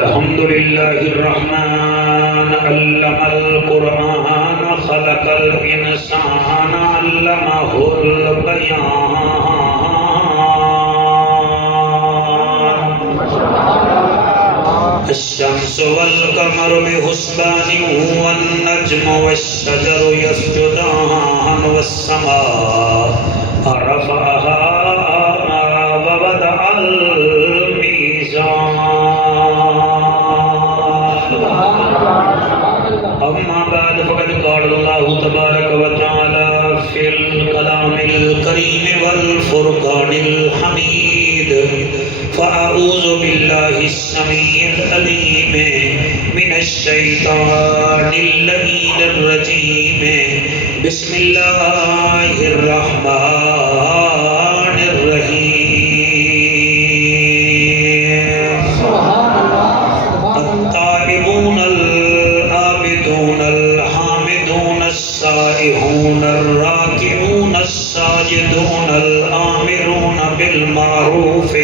الحمد لله الرحمن علم القرآن خلق الإنسان علمه البيان الشمس والقمر بحسبان والنجم والشجر يسجدان والسماء رفعها ووضع الميزان أما بعد فقد قال الله تبارك وتعالى في الكلام الكريم والفرقان الحميد فأعوذ بالله السميع العليم من الشيطان اللعين الرجيم بسم الله الرحمن الرحيم التائبون العابدون الحامدون السائحون الراكعون الساجدون الآمرون بالمعروف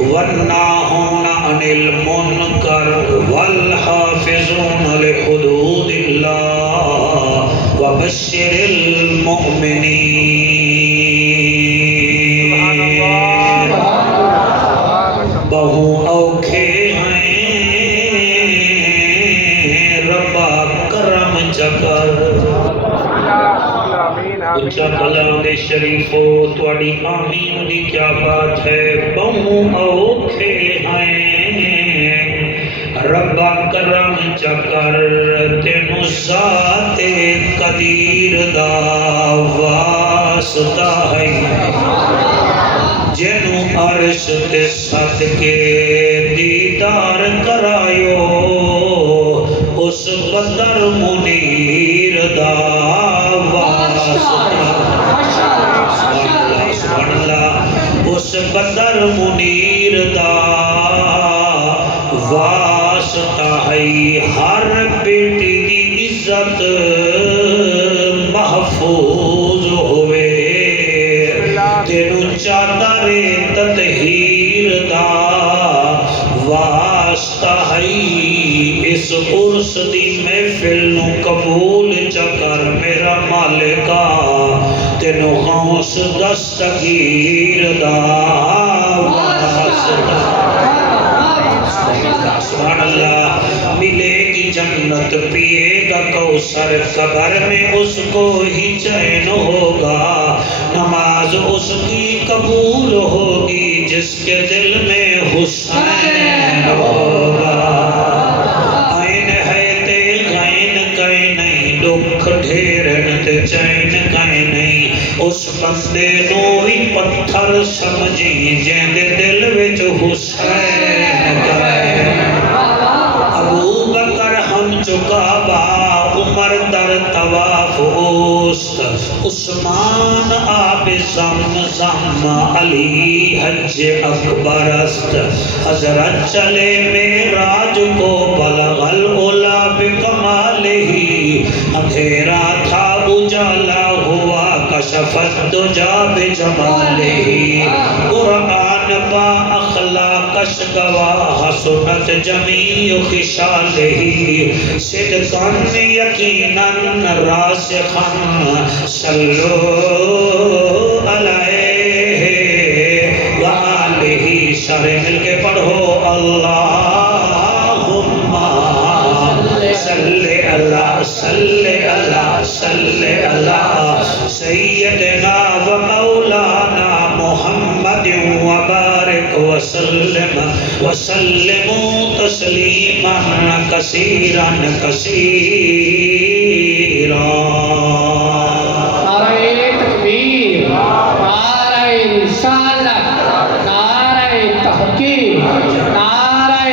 والناهون عن المنكر والحافظون لحدود الله وبشر المؤمنين بہو اوکھے ہیں ربا کرم چکر اچھا کلام شریفو تواڈی آمین دی کیا بات ہے بہو اوکھے ہیں ربا کرم چکر تینو ذات قدیر دا واسطہ ہے جنو عرش تے صدقے دیدار کرایو اس بدر منیر دا سبحان اللہ اس بدر منیر دا واسطہ ہے ہر بیٹی دی عزت محفوظ ہوئے تینو چادر تطہیر دا واسطہ ہے اس عرس دی محفل نو قبول چکر میرا مالکا تینو غوث دستگیر دا واسطہ سبحان اللہ ملے گی جنت پیے گا کوثر قبر میں اس کو ہی چین ہوگا نماز اس کی قبول ہوگی جس کے دل میں حسین ہوگا آئین ہے تے غین کہیں نہیں دکھ ڈھیرن تے چین کہیں نہیں اس بندے نو ہی پتھر سمجھی جین دے دل وچ حسین کہیں ابو بکر ہم چکا با عمر در طواف اوست عثمان آب زمزم علی حج اکبر است حضرت چلے معراج کو بلغ العلا بکمالہ اندھیرا تھا اجالا ہوا کشفت دجا بجمالہ قرآن با اخلاقش گواہ سنت جمیع خشالہ صدقاً یقیناً راسخاً صلو علیہ وآلہ سارے مل کے پڑھو اللہم صلی اللہ صلی اللہ صلی اللہ سیدنا و مولانا محمد وبارک وسلم وسلموا تسلیما کثیرا کثیرا نعرہ تکبیر نعرہ رسالت نعرہ تحقیق نعرہ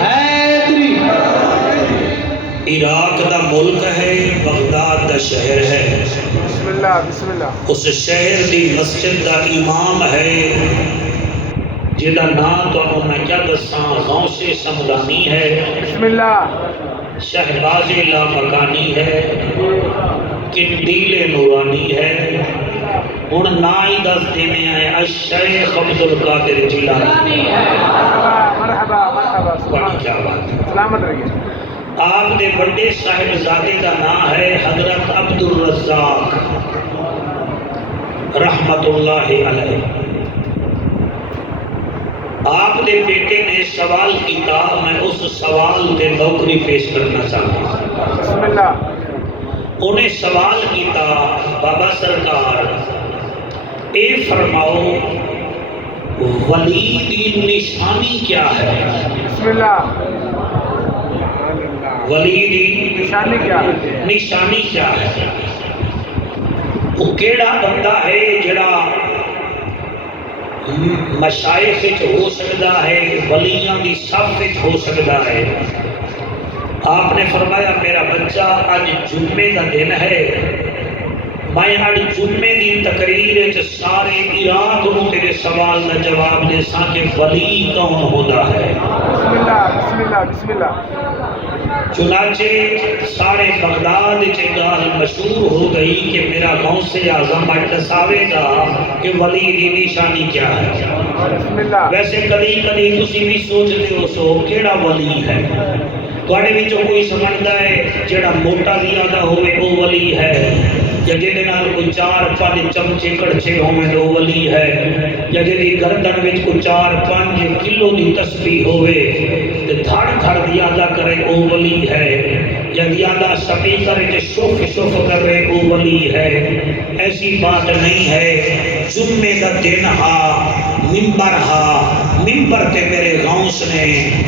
حیدری عراق دا ملک ہے بغداد دا شہر ہے بسم اللہ بسم اللہ اس شہر دی مسجد دا امام ہے جدا نام تو انہوں میں کیا دستان غوث سمدانی ہے بسم اللہ شہباز لامکانی ہے قندیل نورانی ہے ہن نائی دس دینے آئے الشیخ عبدالقادر جیلانی مرحبا مرحبا پڑھ کیا سلامت رہیے. آپ دے بڑے صاحبزادے کا نام ہے حضرت عبد الرزاق رحمت اللہ علیہ. آپ دے بیٹے نے سوال کیتا، میں اس سوال تے نوکری پیش کرنا چاہتا ہوں. بسم اللہ. انہیں سوال کیتا، بابا سرکار اے فرماؤ ولی دی نشانی کیا ہے؟ بسم اللہ. ولی دی نشانی کیا ہے؟ نشانی کیا ہے؟ وہ کیڑا بندہ ہے جڑا مشائخ وچ ہو سکتا ہے، ولیاں دی صف وچ ہو سکتا ہے؟ آپ نے فرمایا میرا بچہ اج جمعے کا دن ہے، میں اج جمعے دی تقریر وچ سارے عراق نو تیرے سوال کا جواب دے ساں کہ ولی کون ہوتا ہے. بسم اللہ. بسم اللہ. بسم اللہ. چنانچہ سارے بغداد سے گال مشہور ہو گئی کہ میرا غوث اعظم دساوے گا کہ ولی دی نشانی کیا ہے. بسم اللہ. ویسے کدی کدی تسی بھی سوچتے ہو سو کیڑا ولی ہے؟ تواڈے وچوں کوئی سمجھدا ہے جڑا موٹا زیادہ ہوئے وہ ولی ہے، یا جہدے نال کوئی 4-5 چمچے کڑچے ہوئے وہ ولی ہے، یا جہدی گردن وچ کوئی 4-5 کلو دی تسبیح ہوئے تے دھڑ دھڑ زیادہ کرے وہ ولی ہے، یا زیادہ سپیکر وچ شف شف کرے وہ ولی ہے. ایسی بات نہیں ہے. جمعے کا دن ہا، ممبر ہا، ممبر تے میرے غوث نے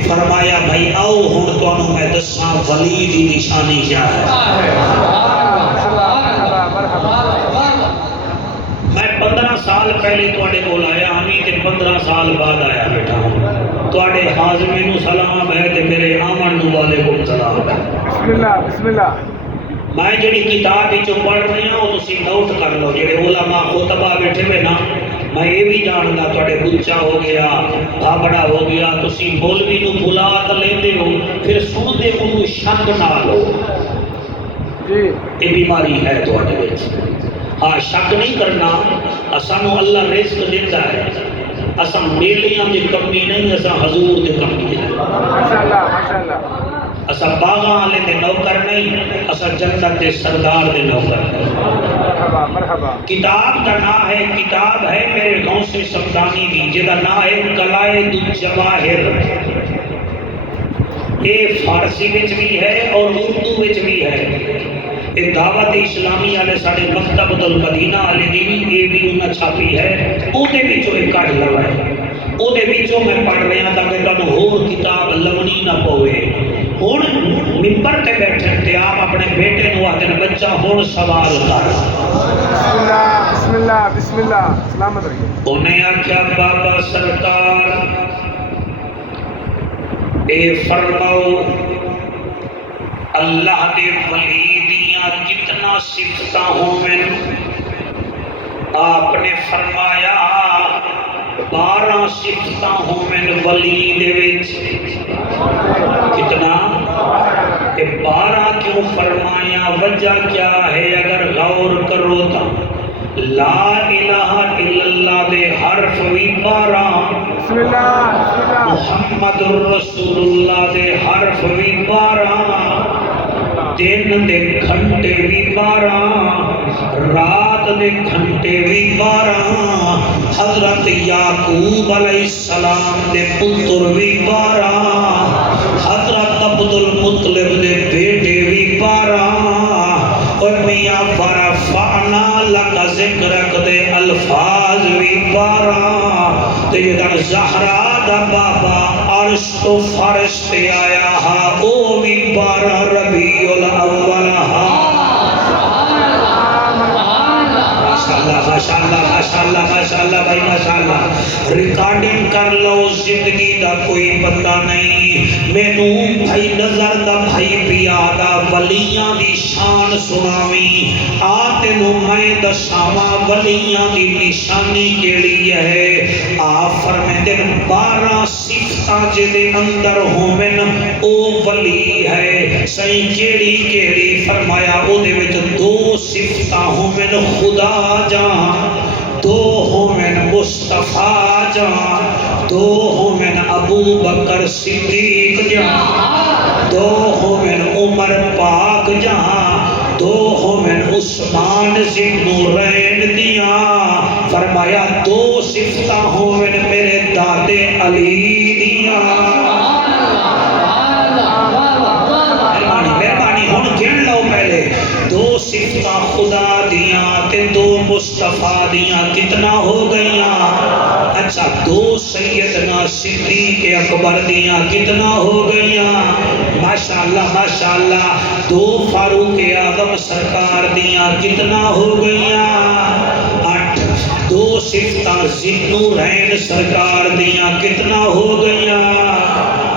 فرمایا بھائی آؤ ہن تانوں میں دساں ولی دی نشانی کیا ہے. میں 15 سال پہلے تواڈے کول آیا ہوں تے 15 سال بعد آیا بیٹھا ہوں. تواڈے ہاضمے نو سلام ہے تے میرے آمن نو وعلیکم سلام ہے. بسم اللہ. بسم اللہ. میں جڑی کتاب وچ پڑھ رہی ہوں وہ تسی نوٹ کر لو. جڑے علماء خطبہ بیٹھے ہوئے نا، میں یہ بھی جاندا تواڈے بچا ہو گیا، بھابڑا ہو گیا، تسی مولوی نو بلا تے لیندے ہو پھر سنتے انہوں شک نہ لو. جی. یہ بیماری ہے تواڈے وچ. ہاں شک نہیں کرنا. سانو اللہ رزق دیندا ہے. اساں میلیاں دی کمی نہیں، اساں حضور دی کمی ہے. ماشاءاللہ. ماشاءاللہ. اساں باغاں والے دے نوکر نہیں، اساں جنت دے سردار دے نوکر نہیں. مرحبا. مرحبا. کتاب کا نام ہے، کتاب ہے میرے غوث سمدانی دی جہدا نام ہے قلائد الجواہر. یہ فارسی وچ بھی ہے اور اردو وچ بھی ہے. یہ دعوت اسلامی والے سارے مکتبۃ المدینہ والے دی بھی یہ بھی انہاں چھاپی ہے. او دے وچوں ایک کڈ لوا ہے. او دے وچوں میں پڑھ رہا تاکہ تانوں ہور کتاب لونی نہ پوے. ہن ممبر تے بیٹھے تے آپ اپنے بیٹے نو آتے بچہ ہن سوال کر. بسم اللہ. بسم اللہ. بسم اللہ. سلامت رہیے. انہیں آخیا بابا سرکار اے فرماؤ اللہ دے ولی دیاں کتنا صفتاں ہوویں؟ آپ نے فرمایا 12 صفتاں ہوویں ولی دے وچ. کتنا؟ 12 کیوں فرمایا؟ وجہ کیا ہے؟ اگر غور کرو تو لا الہ الا اللہ دے حرف بھی 12، بسم اللہ. بسم اللہ. محمد الرسول اللہ دے حرف بھی 12، دن دے گھنٹے بھی 12، رات دے گھنٹے بھی 12، حضرت یعقوب علیہ السلام دے پتر بھی 12، حضرت عبد المطلب دے بیٹے بھی 12، اور میاں ورفعنا لک ذکرک دے الفاظ بھی 12، تے جدن زہرا دا بابا عرش تو فرش تے آیا ہا او بھی 12 ربیع الاول ہا. ماشاءاللہ ماشاءاللہ ماشاءاللہ بھائی ماشاءاللہ. ریکارڈنگ کر لو. زندگی دا کوئی پتہ نہیں. مینوں بھائی نظر دا بھائی پیا دا ولیاں دی شان سناویں. آ تینوں میں دساواں ولیاں دی نشانی کیڑی ہے. آپ فرماندے 12 صفتاں جدے اندر ہوویں او ولی ہے. صحیح کیڑی کیڑی؟ فرمایا او دے وچ 2 صفتاں ہوویں خدا جان، 2 ہوویں مصطفیٰ جان، 2 ہوویں ابو بکر صدیق جان. دو ہو من عمر پاک جہاں دو ہو من عثمان سے نورین دیا فرمایا دو صفتہ ہو من میرے دادے علی دیا مہربانی ہن گن لو پہلے دو صفتہ خدا دیا تے دو مصطفیٰ دیا کتنا ہو گئیاں اچھا دو سیدنا صدیق اکبر دیا کتنا ہو گئیاں ماشاءاللہ دو فاروق اعظم سرکار دیا کتنا ہو گئیاں 8 دو صفتہ ذوالنورین سرکار دیا کتنا ہو گئیاں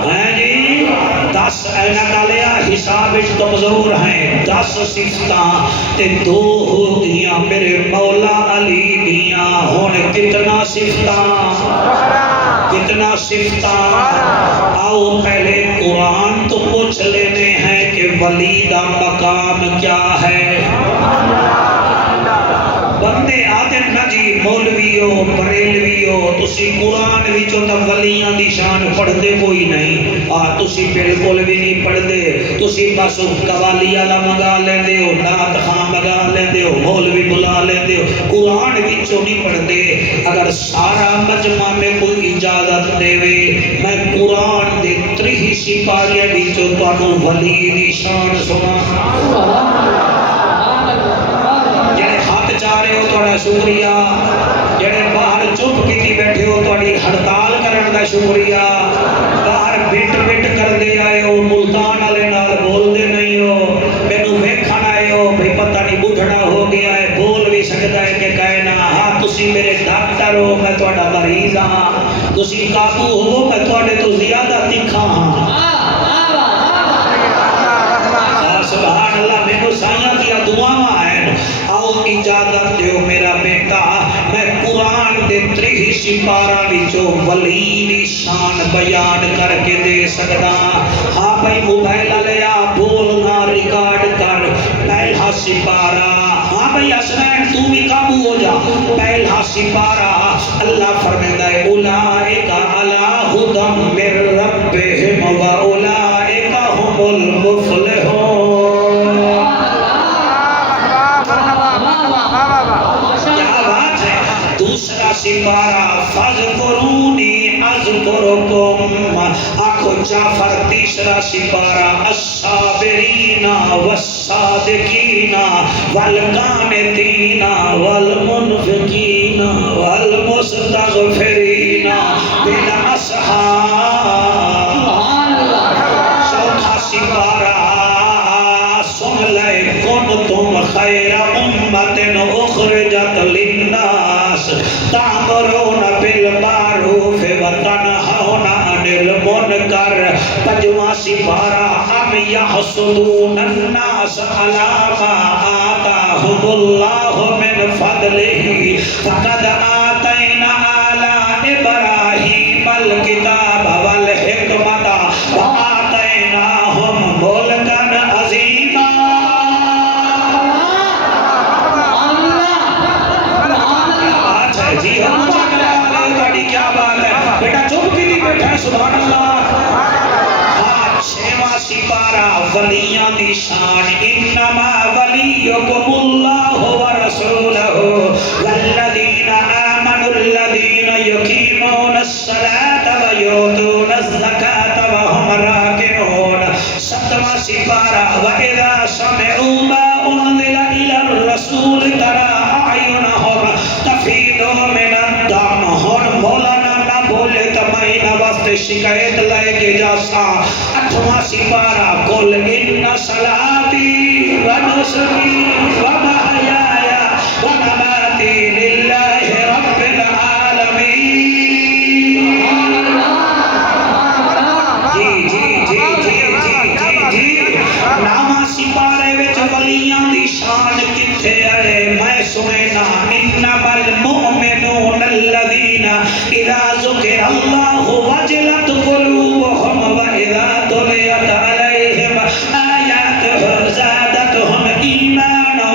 ہیں جی 10 اینا کالیا حساب اچھ کمزور ہیں 10 صفتہ تے دو ہو گیا میرے مولا علی دیا ہون کتنا صفتہ کتنا صفتہ آؤ پہلے قرآن تو پوچھ لینے ہیں کہ ولی دا مقام کیا ہے بندے آتے نا جی مولوی ہو بریلوی ہو تسی قرآن وچوں تا ولیاں دی شان پڑھ دے کوئی نہیں تسی بالکل بھی نہیں پڑھ دے تسی بس قوالی والا منگا لیندے ہو نعت خان منگا لیندے ہو مولوی بلا لیندے ہو قرآن وچوں نہیں پڑھ دے اگر سارا مجمع میں کوئی اجازت دے وے میں قرآن دے 30 سپاریاں وچوں تانوں ولی دی شان سنا چاہ رہے ہو تھوڑا شکریہ جڑے باہر چپ کیتی بیٹھے ہو تھوڑی ہڑتال کرن دا شکریہ باہر بٹ کر دے آئے ہو ملتان والے نال بول دے نہیں ہو مینوں ویکھن آئے ہو بھئی پتہ نہیں بڈھڑا ہو گیا ہے بول بھی سکدا ہے کہ کہنا ہاں تسی میرے ڈاکٹر ہو میں تہاڈا مریض ہاں تسی قابو ہو میں تہاڈے تو زیادہ تکھا ہاں سبحان اللہ مینوں سائیاں دیا دعاواں ہیں آؤ اجازت دیو میرا بیٹا میں قرآن دے 30 سپارہ وچوں ولی دی شان بیان کر کے دے سکدا ہاں بھائی موبائل لیا بولنا ریکارڈ کر پہلا سپارہ ہاں بھائی حسنین تو بھی قابو ہو جا پہلا سپارہ اللہ فرمائندا ہے اولئک علی ھدی من ربہم و اولئک ھم المفلحون دوسرا سپارہ فاذکرونی اذکرکم آنکھو جعفر تیسرا سپارہ الصابرین والصادقین والقانتین والمنفقین والمستغفرین بالاسحار چوتھا سپارہ سن لے کنتم خیر امت اخرجت للناس تأمرون بالمعروف وتنهون عن المنکر پنجواں سپارہ ام یحسدون الناس علی ما آتاهم اللہ من فضلہ فقد آتینا آل ابراہیم الکتاب والحکمت وآتیناہم ملکا عظیما جی ہم مجھے کرنے کیا بات ہے بیٹا چپ کی نہیں بیٹھا سبحان اللہ ہاں چھواں سپارہ ولیاں دی شان انما ولیکم اللہ ورسولہ والذین آمنوا الذین یقیمون الصلاة ویؤتون الزکاة وهم راکعون ساتواں سپارہ وَإِذَا سَمِعُوا مَا أُنزِلَ إِلَى الرَّسُولِ تَرَىٰ أَعْيُنَهُمْ تَفِيضُ مِنَ الدَّمْعِ ہن مولانا نہ بولے تو میں نہ وقت شکایت لے کے جاسا اٹھواں سپارہ قُلْ إِنَّ صَلَاتِي وَنُسُكِي وَمَحْيَايَ وَمَمَاتِي لِلَّهِ رَبِّ الْعَالَمِينَ نامہ سپارے وچ ولیاں دی شان کتھے ہے میں سنینا انما المؤمنون الذین اذا ذکر اللہ وجلت قلوبهم واذا تلیت علیہم آیاتہ زادتهم ایمانا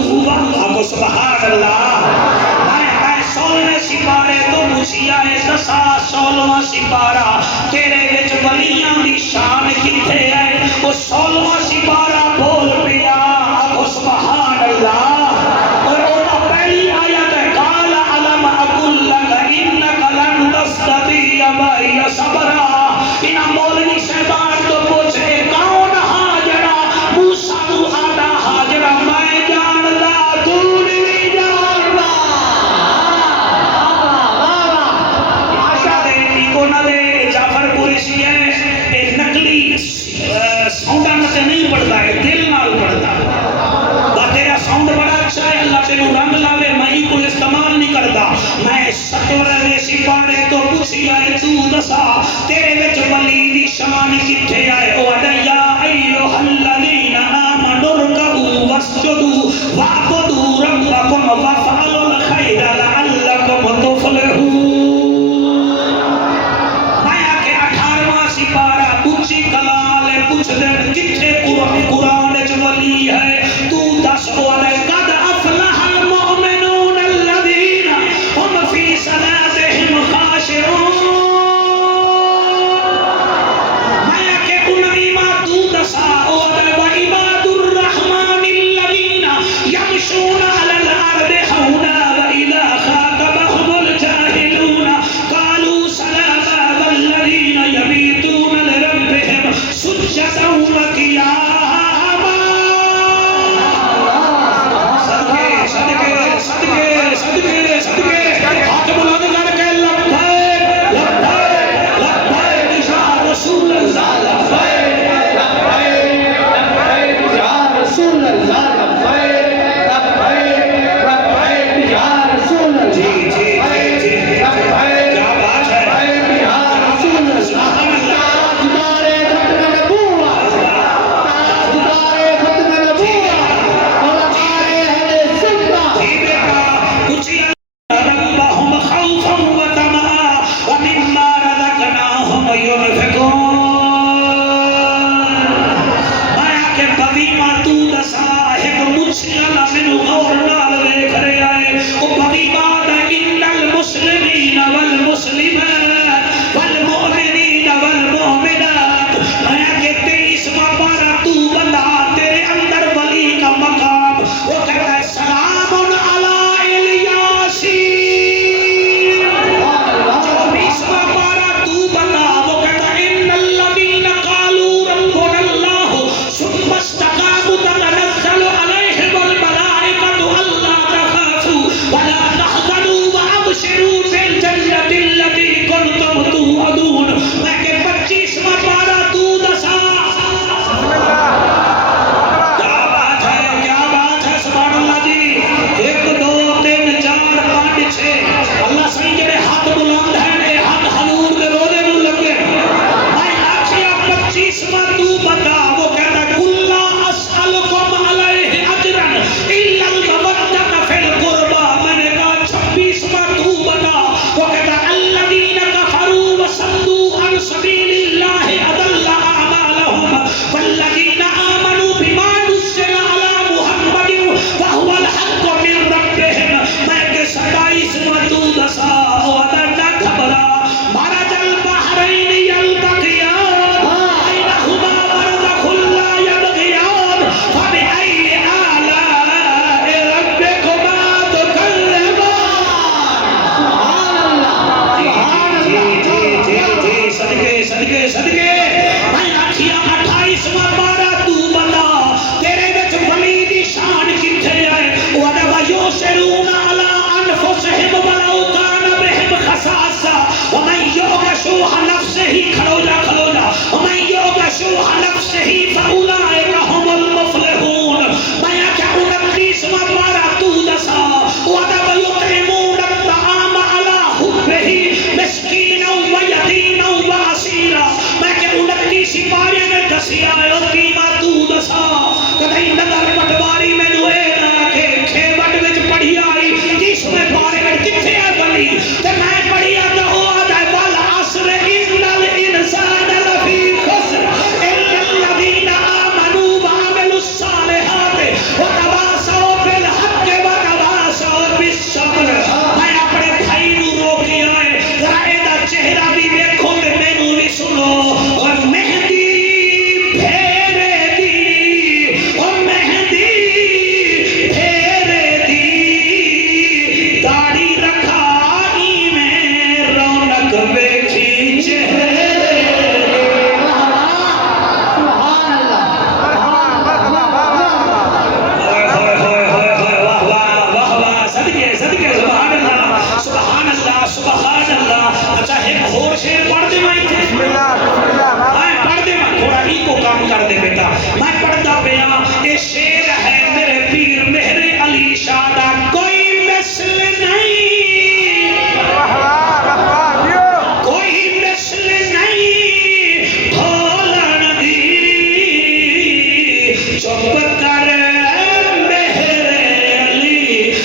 آپ سبحان اللہ. میں 16 سپارے تو پوچھیا ہے 16واں سپارہ تیرے وچ ولیاں دی شان کتھے ہے؟ وہ 16واں سپارہ بول پیا. آپ سبحان اللہ. اور وہ پہلی آیت ہے قال علم اقول لك انك لن تستطيع معي صبرا. ان مولوی صاحبان تو پوچھے کون ہا جڑا موسیٰ نو آدا ہا جڑا میں جاندا تو نہیں جاندا. جعفر قریشی ہے ایک نقلی سونڈا نتے نہیں پڑھتا ہے دل نال پڑھتا ہے. تیرا ساؤنڈ بڑا اچھا ہے اللہ تینو رنگ لاوے میں کوئی استعمال نہیں کرتا. میں 17ویں سپارے تو پوچھیا ہے تو دسا تیرے وچ ولی دی شان کتھے آئے؟ او ادا یا ایھا الذین آمنوا ارکعوا واسجدوا واعبدوا ربکم وافعلوا الخیر لعلکم تفلحون. سپارہ اونچی کلال پوچھ دین کتھے قرآن وچ ولی ہے تو دس. قد افلح المؤمنون الذین هم فی صلاتهم خاشعون. میں کہ 19واں تو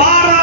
12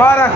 12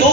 2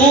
2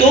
2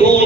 2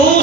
2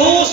2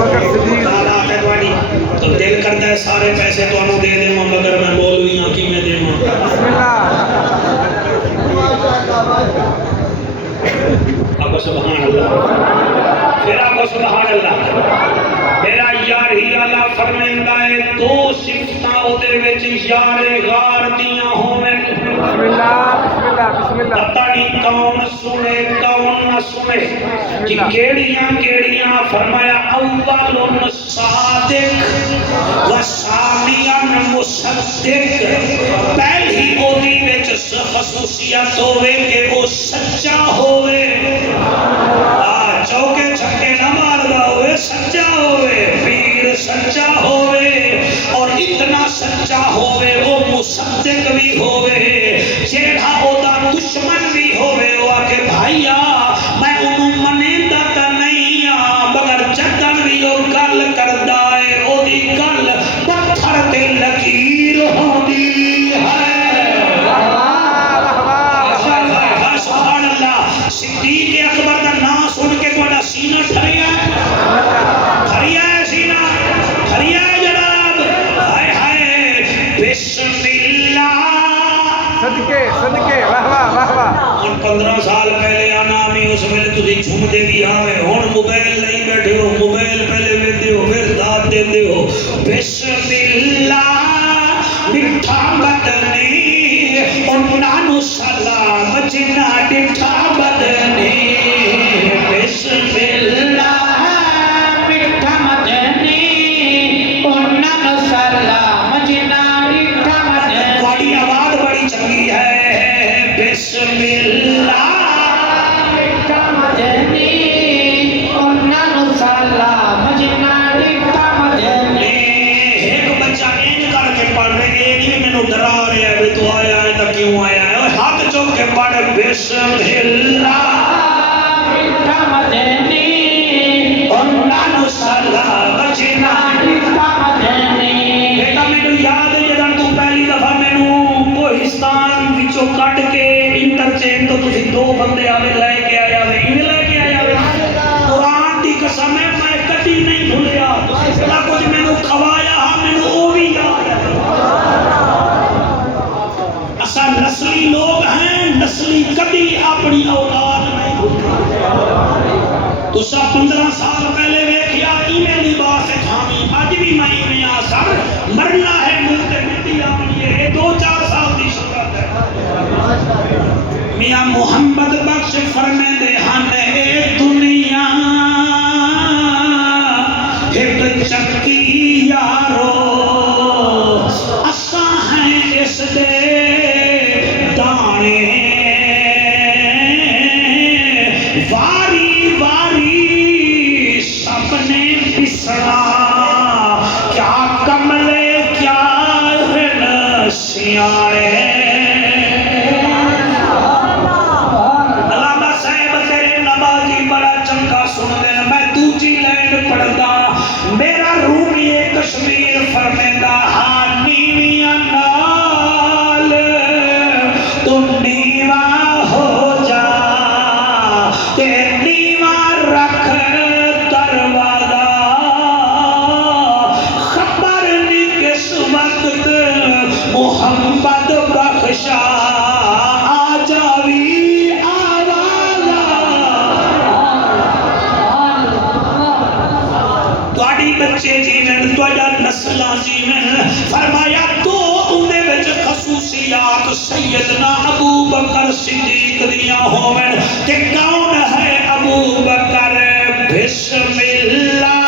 بکر صدیق تعالیٰ ہے تھوڑی تو دل کرتا ہے سارے پیسے تو انہوں دے دیں مگر میں مولوی ہوں کی میں دیں بسم اللہ آپ کو سبحان اللہ پھر آپ کو سبحان اللہ میرا یار ہی اللہ فرمیندہ ہے دو صفتاں ہوتے وچ یار غار دیاں ہوویں بسم اللہ بسم اللہ بسم اللہ پتہ نہیں کون سنے کون نہ سنے کہ کیڑیاں فرمایا اول صادق و ثانیاً مصدق پہلی اوہی وچ خصوصیت ہوئے کہ وہ سچا ہوئے چوکے چھکے نہ ماردا ہوئے سچا ہوئے پیر سچا ہوئے اور اتنا سچا ہوئے وہ مصدق بھی ہوئے جیڑا اودا دشمن بھی ہوئے وہ آکے بھائیا میں انہوں منیندہ تا نہیں مگر جدن بھی وہ گل کردہ ہے او دی گل پتھر تے لکیر ہوندی ہے سبحان اللہ صدیق اکبر کا نام سن کے کوڑا سینہ ٹھریا ہے سینہ ٹھریا ہے جناب ہائے ہائے بسم اللہ صدقے واہ واہ واہ واہ ہن 15 سال پہلے آنا میں اس ویلے تسی جھوم دے بھی آوے ہن موبائل نہیں بیٹھے ہو موبائل پہلے ویندے ہو پھر داد دیندے ہو بسم اللہ مٹھا بدنی انہاں نو سلام جنا ڈٹھا بدنی بسم اللہ مٹھا بدنی انہاں نو سلام جنا ڈٹھا بدنی بڑی آواز بڑی چنگی ہے بسم اللہ مٹھا بدنی انہاں نو سلام جنا ڈٹھا بدنی ایک بچہ این کر کے پڑھ رہے ہیں یہ میں نو ڈرا رہا ہے بھی تو آیا ہے تو کیوں آیا ہے ہاتھ چوک کے پڑھ بسم اللہ مٹھا بدنی انہاں نو سلام جنا ڈٹھا بدنی بیٹا میں نو یاد ہے جدن تو پہلی دفعہ میں نو کوہستان وچوں کٹ کے انٹرچینج تو تسی دو بندے آوے لے کے آیا وے یہ لے کے آیا وے قرآن دی قسم ہے میں کبھی نہیں بھولیا تسی بڑا کچھ میں نو کھوایا میں نو او بھی یاد ہے اسا نسلی لوگ ہیں نسلی کبھی اپنی اوقات نہیں تو سا 15 سال پہلے ویکھیا ایویں لباس جھامی اج بھی میں ایویں آ سر مرنا ہے منہ تے مٹی آنی ہے 2-4 سال دی صورت ہے میاں محمد بخش فرمیندے ہن اے دنیا ایک چکی یارو اساں ہیں اس دے دانے واری واری سب نے پسنا کیا کملے کیا سیانے علامہ صاحب تیرے نمازی بڑا چنگا سن دین میں دوجی لینڈ پڑھدا میرا رومی کشمیر فرمیندہ ہاں نیویاں نال تو نیوا ہو جا تے نیوا رکھ دروازہ خبر نہیں کس وقت محمد بخشا آ جاوی آوازہ تواڈی بچے جیون تواڈا نسلاں جیون فرمایا تو اندے وچ خصوصیات سیدنا ابو بکر صدیق دیاں ہوویں کہ کون ہے ابو بکر بسم اللہ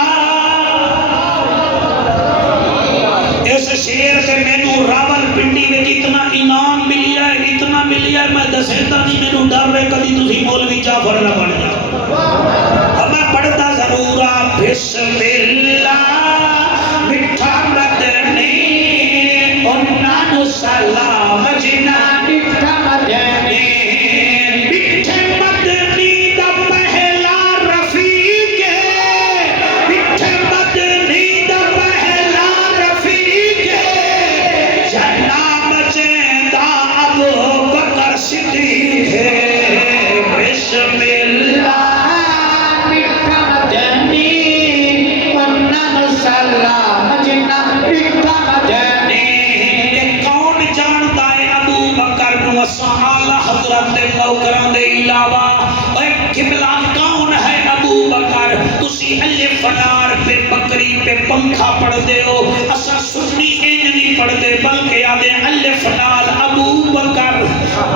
اس شیر سے مینوں راول پنڈی وچ اتنا انعام ملیا ہے میں دسیندا نہیں مینوں ڈر ہے کدی تسی مولوی جعفر نہ بن جاؤ میں پڑھتا ضرور بسم اللہ مٹھا بدنی انہاں نو سلام جنا ڈٹھا بدنی مٹھے بدنی دا پہلا رفیق مٹھے بدنی دا پہلا رفیق جناب چیندا ابو بکر صدیق بسم اللہ مٹھا بدنی حضرت نوکران دے علاوہ اے قبلہ کون ہے ابو بکر تسی الف نار پہ بکری پہ پنکھا پڑھ دے ہو اسا سنی انج نہیں پڑھ دے بلکہ آدھے الف نال ابو بکر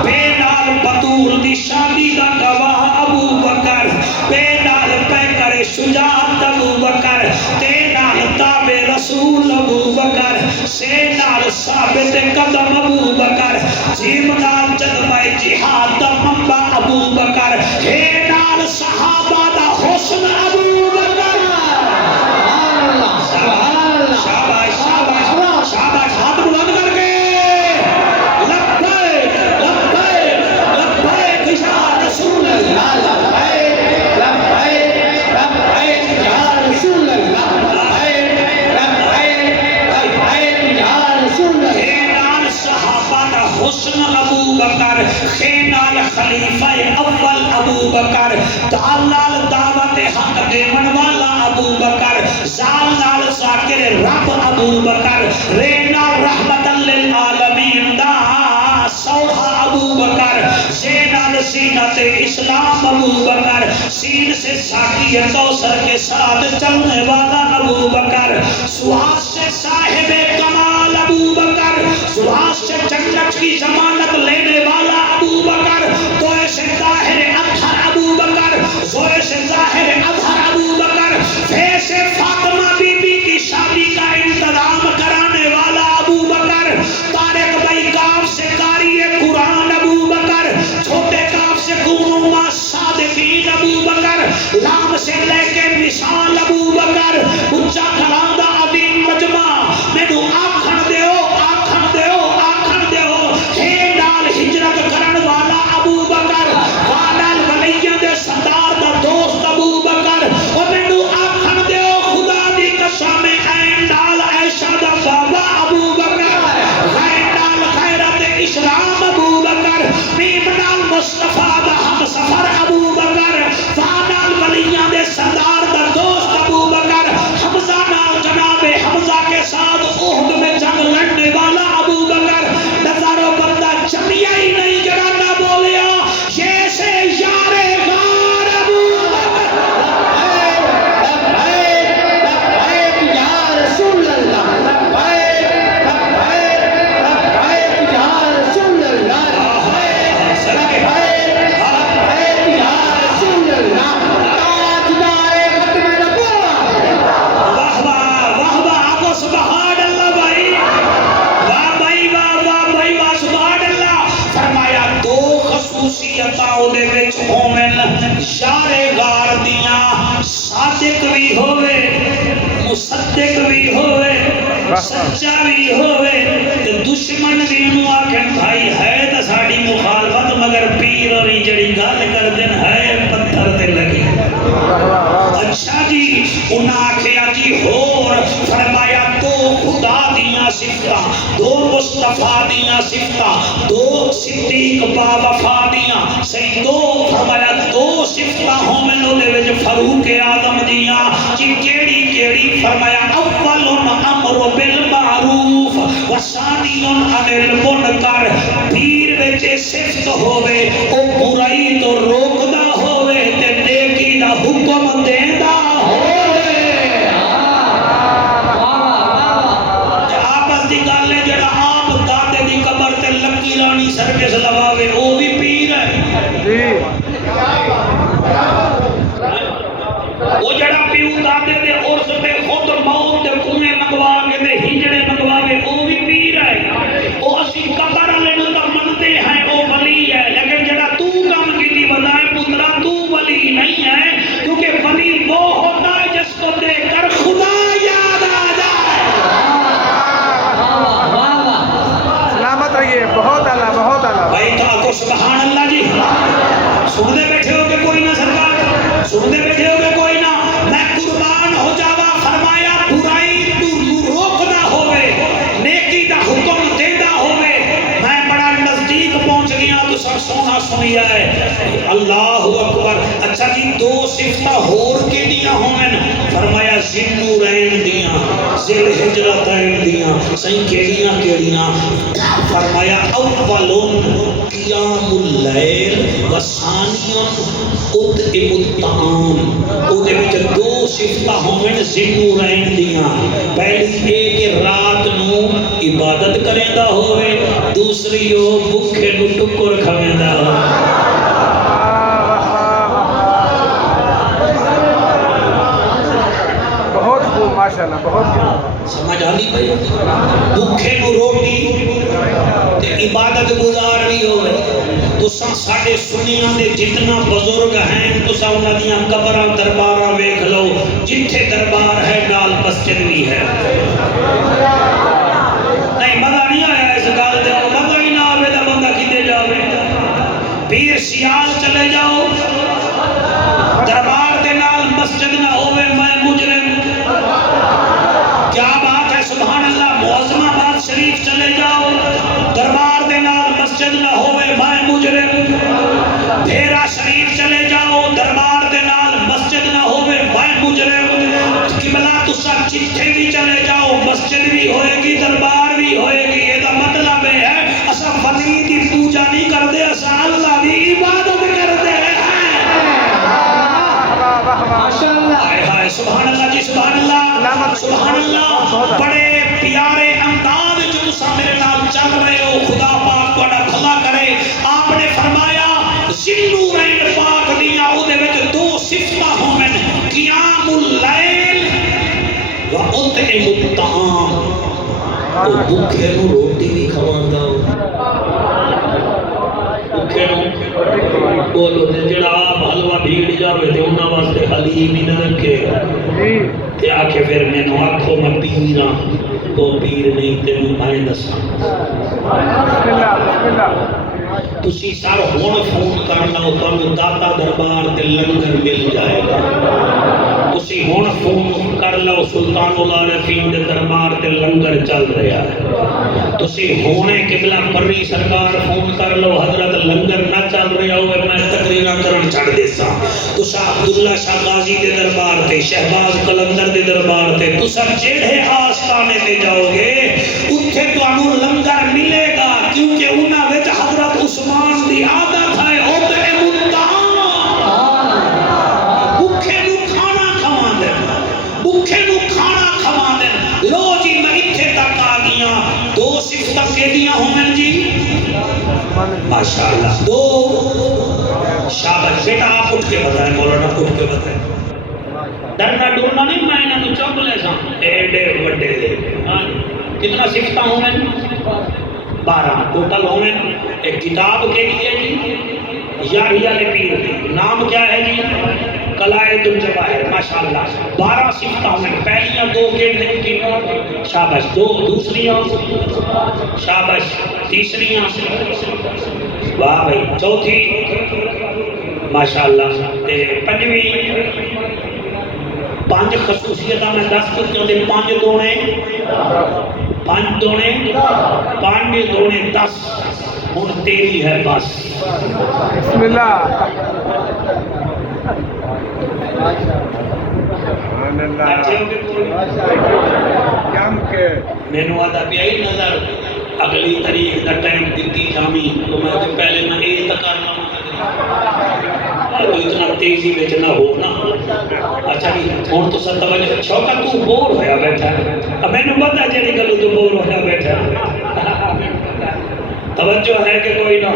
بے نال بطول دی شادی دا گواہ ابو بکر بے نال پہ کرے شجاعت ابو بکر تے نال تابع رسول ابو بکر سے نال ثابت قدم ابو بکر جیم نال جذبہ جہاد دا منبع ابو بکر ہے نال صحابہ دا حسن ابو بکر شاباش شاباش شاباش ہاتھ بلند کر کے لبیک لبیک لبیک یا رسول اللہ لبیک لبیک لبیک یا رسول اللہ لبیک لبیک لبیک یا رسول اللہ خینال صحابہ دا حسن ابو بکر خینال خلیفہ اول ابو بکر دالال دعوت حق دیمن والا ابو بکر زالال ذاکر رب ابو بکر رینال رحمت للعالمین دا سوڑا ابو بکر زینال زینت اسلام ابو بکر سین سے ساکی کوثر کے ساتھ چلنے والا ابو بکر سواس سے صاحب کمال ابو بکر سواس سے جنت کی ضمانت لینے والا ابو بکر توئے سے ظاہر اظہر ابو بکر زوئے سے ظاہر اظہر ابو بکر فے سے فاطمہ بی بی کی شادی کا انتظام کرانے والا ابو بکر طارق بھائی کاف سے قاری قرآن ابو بکر چھوٹے کاف سے کنوما صادقین ابو بکر لام سے لے کے مثال ابو بکر اچھا کلاندہ عظیم مجمع میں نو آکھن دیو آکھن دیو آکھن دیو ہے نال ہجرت کرن والا ابو بکر وانال ولیہ دے سردار دا دوست ابو بکر اور میں نو آکھن دیو خدا دی قسم این نال عائشہ دا بابا ابو بکر غیر نال خیرت اسلام ابو بکر میم نال مصطفیٰ دا ہم سفر ابو بکر وانال ولیہ دے سردار دا دوست ابو بکر حمزہ نال جناب حمزہ کے ساتھ احد میں جنگ لڑنے والا ابو بکر نظارو بندہ جمعیہ ہی نہیں جڑا نہ بولیا یہ سے یار غار ابو بکر لبیک لبیک یا رسول اللہ لبیک لبیک لبیک یا رسول اللہ لبیک لبیک لبیک یا رسول اللہ تاجدار ختم نبوت واہ واہ واہ واہ آگو سبحان اللہ بھائی واہ بھائی واہ بھائی واہ سبحان اللہ فرمایا دو خصوصیتاں دے وچ ہومن یار غار دیاں صادق بھی ہوئے مصدق بھی ہوئے سچا بھی ہوئے تے دشمن بھی انہوں آکھن بھائی ہے تا ساڑی مخالفت مگر پیر اور جڑی گل کر دن ہے پتھر تے لگی اچھا جی انہاں آکھیا جی ہور فرمایا دو خدا دیاں صفتاں دو مصطفیٰ دیاں صفتاں دو صدیق با وفا دیاں صحیح دو فرمایا دو صفتاں ہومن دے وچ فاروق اعظم دیاں جی کیڑی فرمایا اول امر بالمعروف وثانی عن المنکر پیر وچ صفت ہوے او برائی تو روکدا ہوے تے نیکی دا حکم دیندا آپس دی گل ہے جڑا عام دادے دی قبر تے لکی رانی سروس لواوے او بھی پیر ہے جی وہ جڑا پیو دادے دے عرص تے خود موت دے کنویں منگوا کے دے ہجڑے منگواوے او بھی پیر ہے او اسی قبر والے نوں تا منتے ہیں او ولی ہے لیکن جڑا تو کام کیتی بتائے پترا تو ولی نہیں ہے کیونکہ ولی وہ ہوتا ہے جس کو دیکھ کر خدا یاد آ جائے سلامت رہیے بہت اعلیٰ بھائی تو آپ کو سبحان اللہ جی سنتے بیٹھے ہو کہ کوئی نہ سرکار سنتے بیٹھے ہو کہ کوئی نہ میں قربان ہو جاوا فرمایا برائی تو روکنا ہوئے نیکی دا حکم دینا ہوئے میں بڑا نزدیک پہنچ گیا تو سب سونا سنیا ہے اللہ اکبر اچھا جی دو صفتہ ہور کے دیا ہوئن فرمایا ذنورین دیاں ذل ہجرتین دیاں سہی کیڑیاں کیڑیاں فرمایا اولن قیام اللیل وثانیاں اطعم الطعام او دے وچ دو صفتاں ہون زندو رہن دیاں پہلی اے کہ رات نو عبادت کریندا ہوئے دوسری او بھکھے نو ٹکر کھویندا ہوئے ماشاءاللہ بہت سمجھ آلی بھائی بھوکے نو روٹی تے عبادت گزار بھی ہوئے تو ساڑھے سنیاں دے جتنا بزرگ ہیں تو انہاں دیاں قبراں درباراں ویکھ لو جتھے دربار ہے نال مسجد بھی ہے نہیں مزہ نہیں آیا اس گل دے مزہ ہی نہ آوے تے بندہ کدے جاوے پیر سیال چلے جاؤ دربار دے نال مسجد نہ ہوئے میں مجرم کیا بات ہے سبحان اللہ معظم آباد شریف چلے جاؤ دربار دے نال مسجد نہ ہوئے میں مجرم بھیرا شریف چلے جاؤ دربار دے نال مسجد نہ ہوئے میں مجرم قبلہ تسا جتھے بھی چلے جاؤ مسجد بھی ہوئے گی دربار بھی ہوئے گی یہ دا مطلب ہے اسا ولی دی پوجا نہیں کر دے اسا اللہ دی عبادت کر دے ماشاءاللہ سبحان اللہ جی سبحان اللہ سبحان اللہ بڑے پیارے انداز جو تسا میرے نال چل رہے ہو خدا پاک تہاڈا بھلا کرے آپ نے فرمایا زندو رہن پاک دیاں او دے وچ دو صفتاں ہون قیام اللیل و اطعم الطعام او بھوکے نو روٹی بھی کھواندا بھوکے نو بولو جڑا آپ حلوہ بھیڑ جاوے تے انہاں واسطے حلیم ہی نہ رکھے تے آکھے پھر میں نو آکھو میں پیراں وہ پیر نہیں تینوں میں دساں تسی سارا ہون فون کرنا تانوں داتا دربار تے لنگر مل جائے گا تسی ہون فون کر لو سلطان العارفین دے دربار تے لنگر چل رہا ہے تسی ہونے قبلہ پری سرکار فون کر لو حضرت لنگر نہ چل رہا ہوئے میں تقریرہ کرن چھڑ دیسا تسا عبداللہ شاہ غازی دے دربار تے شہباز قلندر دے دربار تے تسا جیڑے آستانے تے جاؤ گے اتھے تو انہوں لنگر ملے گا کیونکہ انہاں وچ حضرت عثمان دی عادت ہے اطعم الطعام بھوکے نو کھانا کھوا دے بھوکے نو کھانا کھوا دے لو جی میں اتھے تک آ گیا دو صفتاں کیڑیاں ہوندن جی ماشاءاللہ دو شاباش بیٹا آپ اٹھ کے بتائیں مولانا اٹھ کے بتائیں ڈرنا ڈرنا نہیں میں انہاں نو چوک لے ساں ایڈے وڈے دے کتنا صفتاں ہوندن 12 ٹوٹل ہونے ایک کتاب کے لیے جی یاہیا پیر دی نام کیا ہے جی قلائد الجواہر ماشاءاللہ 12 صفتاں ہونے پہلیاں دو کے کی شاباش دو دوسریاں شاباش تیسریاں واہ بھائی چوتھی ماشاءاللہ تے پنجویں 5 خصوصیتاں میں 10 چکے تے 5 دونے 5 دونے 10 ہن تیری ہے بس بسم اللہ سبحان اللہ مینو آدھا پیا ہی نظر اگلی تاریخ دا ٹائم دیتی جامی تو میں تو پہلے میں یہ تکارنا تو اتنا تیزی میں نہ ہو نا اچھا جی ہوں تو سب توجہ چھوٹا تو بور ہویا بیٹھا اب میں نے پتا جی گلو تو بور ہویا بیٹھا توجہ ہے کہ کوئی نہ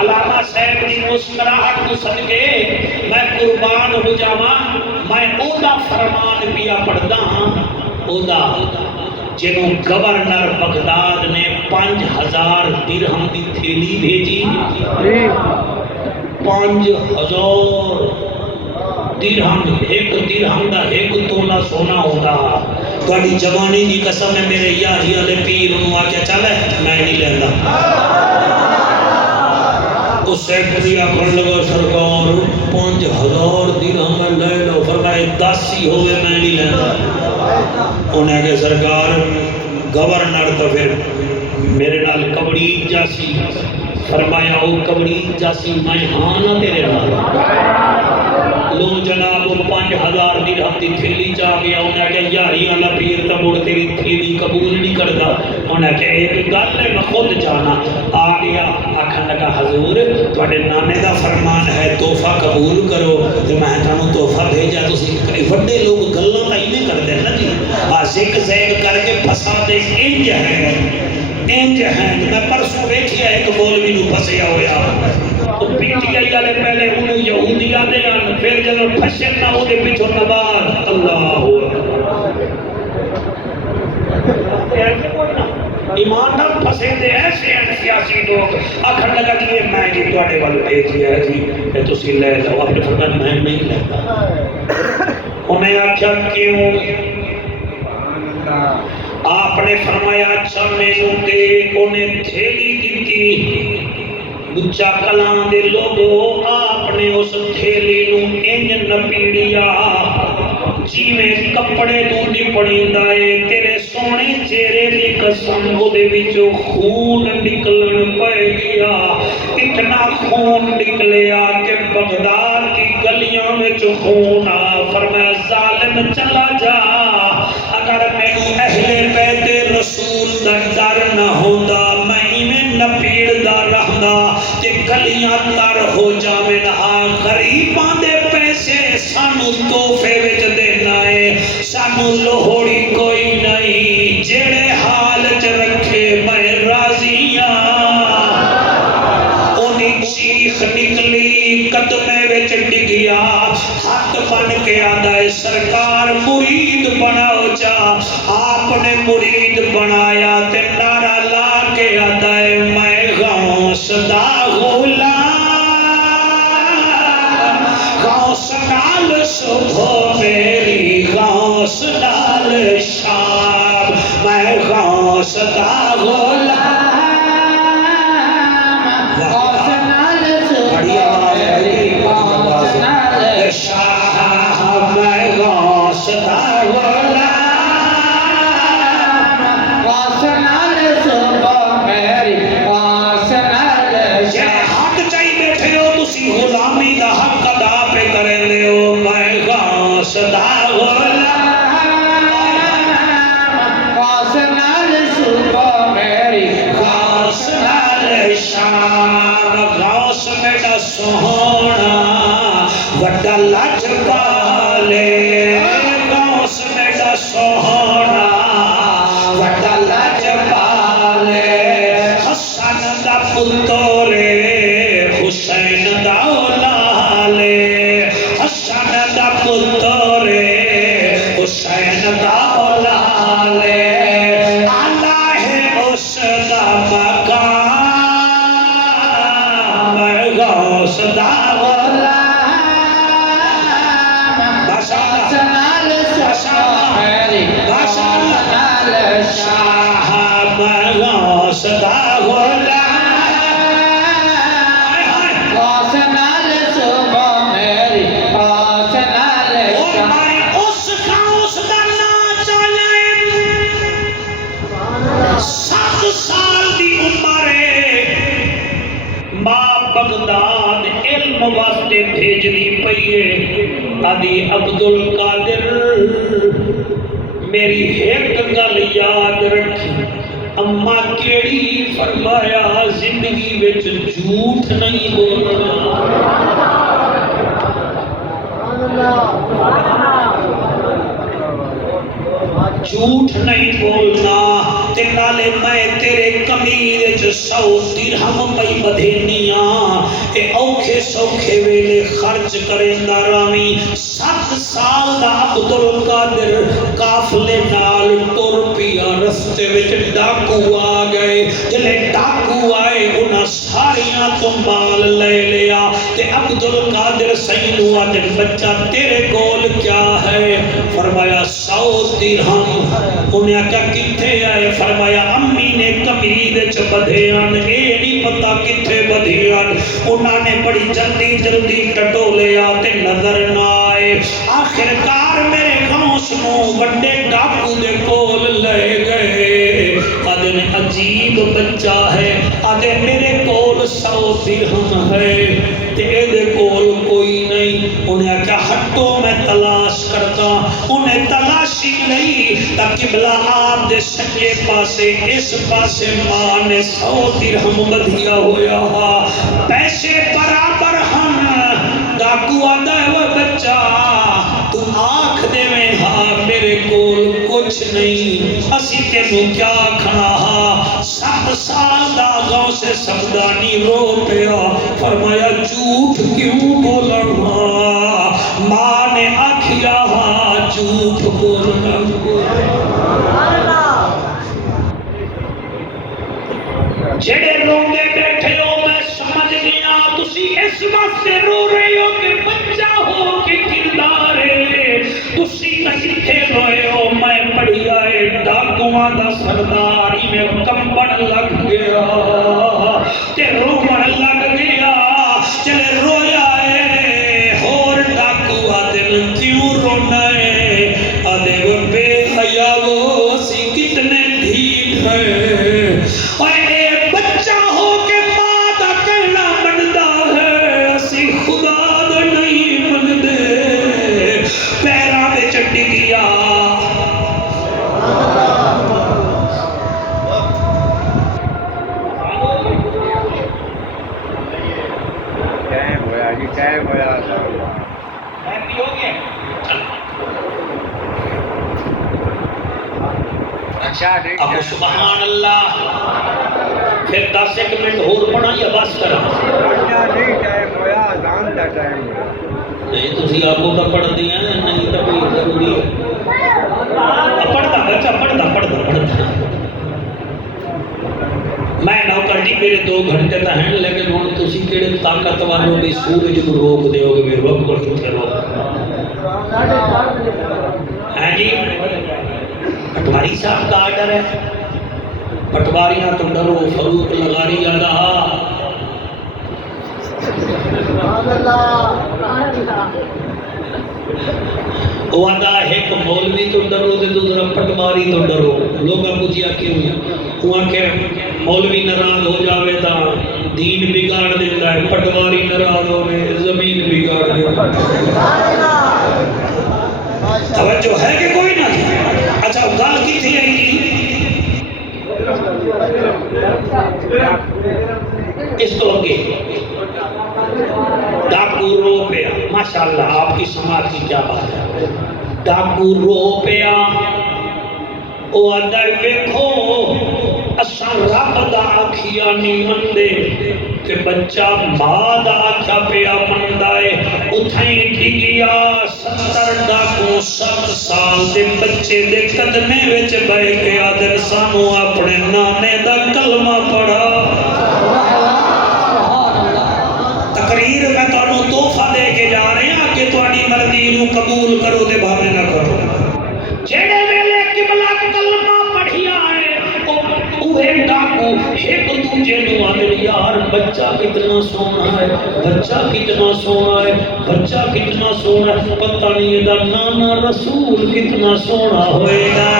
علامہ صاحب کی مسکراہٹ کو صدقے میں قربان ہو جاواں میں اودا فرمان پیا پڑھدا ہاں اودا جنوں گورنر بغداد نے 5000 درہم دی تھیلی بھیجی 5000 درہم ایک درہم دا ایک تولہ سونا ہوتا تھوڑی جوانی دی قسم ہے میرے یاری والے پیر انہوں آکے چلے میں نہیں لینا اس سیکٹری آکھن لگا سرکار 5000 درہم میں لے لو فرمائے 10 ہی ہوئے میں نہیں لینا انہیں کہ سرکار گورنر تو پھر میرے نال کبڑی جاسی فرمایا او کبڑی جاسی میں ہاں نہ تیرے نال لو جناب 5 5000 درہم دی تھیلی چا گیا انہیں کہ یاری والا پیر تا مڑ تیری تھیلی قبول نہیں کرتا انہیں کہ ایک گل ہے میں خود جانا آ گیا آکھن لگا حضور تواڈے نانے دا فرمان ہے تحفہ قبول کرو تو میں تانوں تحفہ بھیجا تسی وڈے لوگ گلاں تا ایویں کردے نا جی زگ زیگ کر کے پھسا دے انج ہے میں پرسوں ویکھیا ایک مولوی نو پھسیا ہویا تو پی ٹی آئی والے پہلے انہوں یہودی آدھے ہیں پھر جب پھسے نہ ہو دے پیچھو نباد اللہ ایمان نہ پھسے دے ایسے ہیں سیاسی لوگ آخر لگا کہ یہ میں جی توڑے والے بھیجیا ہے جی یہ تو سی لے جاؤ اپنے فرمان میں نہیں لیتا انہیں آکھا کیوں آپ نے فرمایا اچھا میں دے انہیں تھیلی دیتی بچہ کلام دے لوگو آپ نے اس تھیلی نو انج نپیڑیا جی میں کپڑے نو نپڑی دائے تیرے سونے چہرے دی قسم وہ دے وچوں خون نکلن پے گیا اتنا خون نکلیا کہ بغداد کی گلیاں وچ خون آ فرمایا ظالم چلا جا اگر میں اہل بیت رسول دا ڈر نہ ہوندا میں میں نپیڑ دا رہندا تے گلیاں تر ہو جاویں آ غریباں دے پیسے سانو تحفے وچ دینا ہے سانو لوہڑی کوئی نہیں جڑے حال چ رکھے میں راضی ہاں اونی چیخ نکلی قدمے وچ ڈگیا ہاتھ بن کے آندا ہے سرکار مرید بناؤ جا آپ نے مرید بنایا تے نعرہ لا کے آندا ہے میں غوث دا غوث نال صبح میری غوث نال شام میں غوث دا غلام غوث نال صبح میری غوث نال شام میں غوث دا غلام غوث نال صبح میری غوث نال شام حق چاہی بیٹھے ہو تسی غلامی دا حق ادا پہ کریں دے ہو میں غوث دا غلام غوث نال صبح میری غوث نال شام غوث میرا سونا وڈا لج پالے غوث میرا سونا وڈا لج پالے حسن دا پترے حسین دا اولالے حسن دا پترے حسین دا اولالے اللہ ہے اس دا مقام غوث دا غلام غوث نال صبح میری غوث نال شام غوث دا غلام غوث نال صبح میری غوث نال شام اس غوث دا نا چلے 7 سال دی عمر ماں بغداد علم واسطے بھیجنی پئیے آدھی عبد القادر میری ایک گل یاد رکھی اما کیڑی فرمایا زندگی وچ جھوٹ نہیں بولنا جھوٹ نہیں بولنا تے نالے میں تیرے کمیر وچ 100 درہم پئی بدھینیاں اے اوکھے سوکھے ویلے خرچ کریندا راوی 7 سال دا عبد القادر قافلے نال ٹر پیا رستے وچ ڈاکو آ گئے جلے ڈاکو آئے انہاں ساریاں تو مال لے لیا تے عبد القادر سینو آدھے بچہ تیرے کول کیا ہے فرمایا 100 درہم انہیں کہا کتھے آئے فرمایا امی نے کمید چ بدھیان اے نہیں پتا کتھے بدھیان انہوں نے بڑی جلدی جلدی ٹٹو لیا تے نظر نہ آئے آخرکار میرے غوث نو وڈے ڈاکو دے کول لے گئے آدھے عجیب بچہ ہے آدھے میرے کول 100 درہم ہے تے اے دے کول کوئی نہیں انہیں کہا ہٹو میں تلاش قبلہ آپ دے سجے پاسے اس پاسے ماں نے 100 درہم بدھیا ہویا پیسے برابر ہم ڈاکو آدھا ہے وہ بچہ تو آنکھ دے میں میرے کول کچھ نہیں اسی تینوں کیا کھنا 7 سال دا گاؤں سے سمدانی رو پیا فرمایا جھوٹ کیوں بولنا ماں نے آکھیا جھوٹ بولنا جڑے روندے بیٹھے ہو میں سمجھ گیا تسی اس واسطے رو رہے ہو کہ بچہ ہو کہ کردار ہے تسی کسیتھے روئے ہو میں پڑھی آئے ڈاکواں دا سرداری میں کمبن لگ گیا تے رومن لگ گیا چلے رویا ہے اور ڈاکوا دل کیوں رونا ہے آدھے وہ بے حیا وہ سی کتنے ڈھیٹ ہے ابو سبحان اللہ پھر 10 منٹ اور پڑھا یا بس کرا نہیں تسی آپ کو پڑھ دیا نہیں تو کوئی ضروری ہے پڑھتا بچہ پڑھتا میں نوکر جی میرے 2 گھنٹے تو ہیں لیکن ہوں تسی کہڑے طاقت والوں بھی سورج کو روک دیو گے میرے وقت کو کتنے روک ہیں جی پٹواری صاحب کا آرڈر ہے پٹواریاں تو ڈرو فروق لغاری آدھا وہ آدھا ایک مولوی تو ڈرو دے دوسرا پٹواری تو ڈرو لوگاں پوچھیا کیوں وہاں کہ مولوی ناراض ہو جاوے تا دین بگاڑ دیتا ہے پٹواری ناراض ہوئے زمین بگاڑ دیتا ہے توجہ ہے کہ کوئی نہ اچھا گل کی تھی اس تو آگے ڈاکو رو پیا ماشاءاللہ آپ کی سماعت کی کیا بات ہے ڈاکو رو پیا او آدھا ویکھو اساں رب دا آکھیا نہیں مندے کہ بچہ ماں دا آکھیا پیا مندائے اتھائیں ڈگیا 70 ڈاکو 7 سال دے بچے دے قدمے وچ بے کے آدھر سانو اپنے نانے دا کلمہ پڑھا تقریر میں تانوں تحفہ دے کے جا رہے ہیں کہ تہاڈی مرضی نو قبول کرو تے بھاویں نہ کرو جڑے ویلے قبلہ کلمہ پڑھیا ہے اوہے ڈاکو ایک دوجے نو آندے یار بچہ کتنا سونا ہے بچہ کتنا سونا ہے بچہ کتنا سونا ہے پتہ نہیں یہ دا نانا رسول کتنا سونا ہوئے گا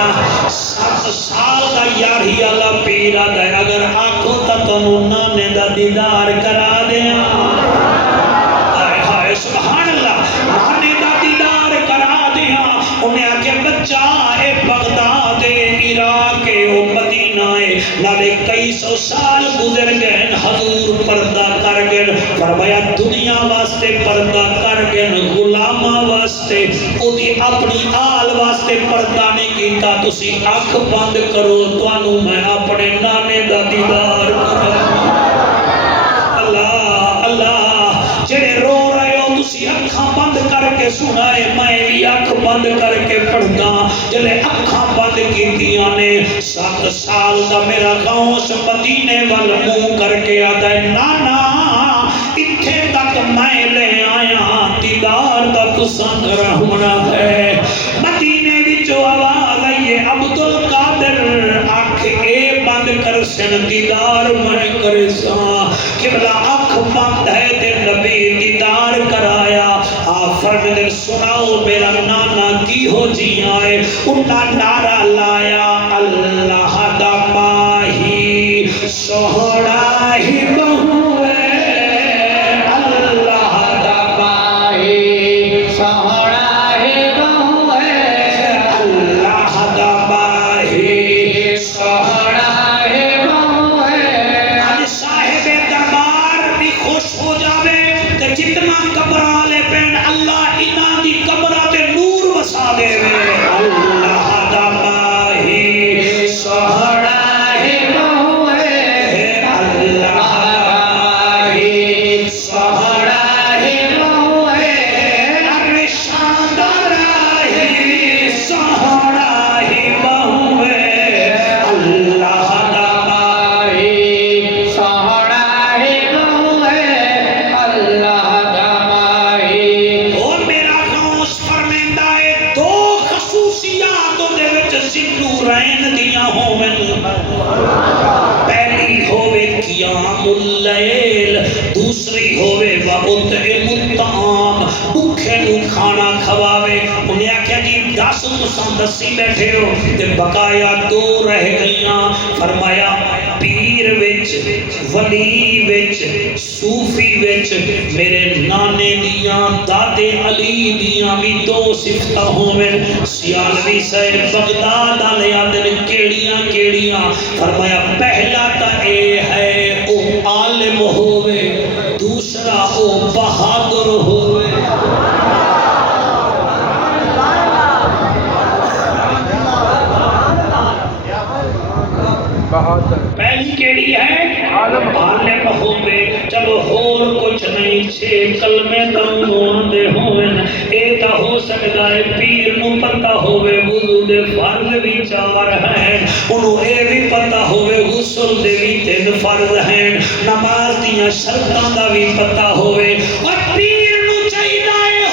7 سال کا یاری اللہ پیرا دے اگر آنکھوں تا تنو نانے دا دیدار کرا دیا سبحان اللہ نانے دا دیدار کرا دیا انہیں آکے بچہ اے بغداد عراق او مدینہ نالے کئی 100 سال گزر گئے حضور پردہ کر گئے فرمایا دنیا واسطے پردہ کر گئے غلامہ واسطے او دی اپنی آل واسطے پردہ نہیں کیتا تسی آنکھ بند کرو توانو میں اپنے نانے دا دیدار کرا اللہ اللہ جڑے رو رہے ہو تسی اکھاں بند کر کے سنائے میں بھی اکھ بند کر کے پڑھدا جلے اکھاں بند کیتیاں نے 7 سال دا میرا غوث مدینے وال منہ کر کے آتا ہے نانا اتھے تک میں لے آیا دیدار دا تساں کرا ہونا ہے مدینے وچوں آواز آئیے عبدالقادر آنکھ اے بند کر سن دیدار میں کرے ساں قبلہ آنکھ بند ہے تے نبی دیدار کرایا آپ فرمدر سناؤ میرا نانا کی ہو جی آئے انہا نعرہ لایا اللہ دا ماہی سوڑا ہی بہوے اللہ دا ماہی سوڑا ہی بہوے اللہ دا ماہی کھانا کھواوے انہیں آکھیا جی 10 تساں دسی بیٹھے ہو تے بقایا 2 رہ گئیاں فرمایا پیر وچ ولی وچ صوفی وچ میرے نانے دیاں دادے علی دیاں بھی 2 صفتاں ہوویں سیالوی صاحب بغداد والے آندے کیڑیاں کیڑیاں فرمایا پہلا تا اے ہے او عالم ہووے دوسرا او بہادر ہووے پہلی کیڑی ہے عالم ہووے چلو ہور کچھ نہیں 6 کلمے دون دے ہوئن اے تا ہو سکتا ہے پیر نو پتہ ہووے وضو دے فرض بھی 4 ہیں انہوں اے بھی پتہ ہووے غسل دے بھی 3 فرض ہیں نماز دیاں شرطاں دا بھی پتہ ہووے اور پیر نو چاہیے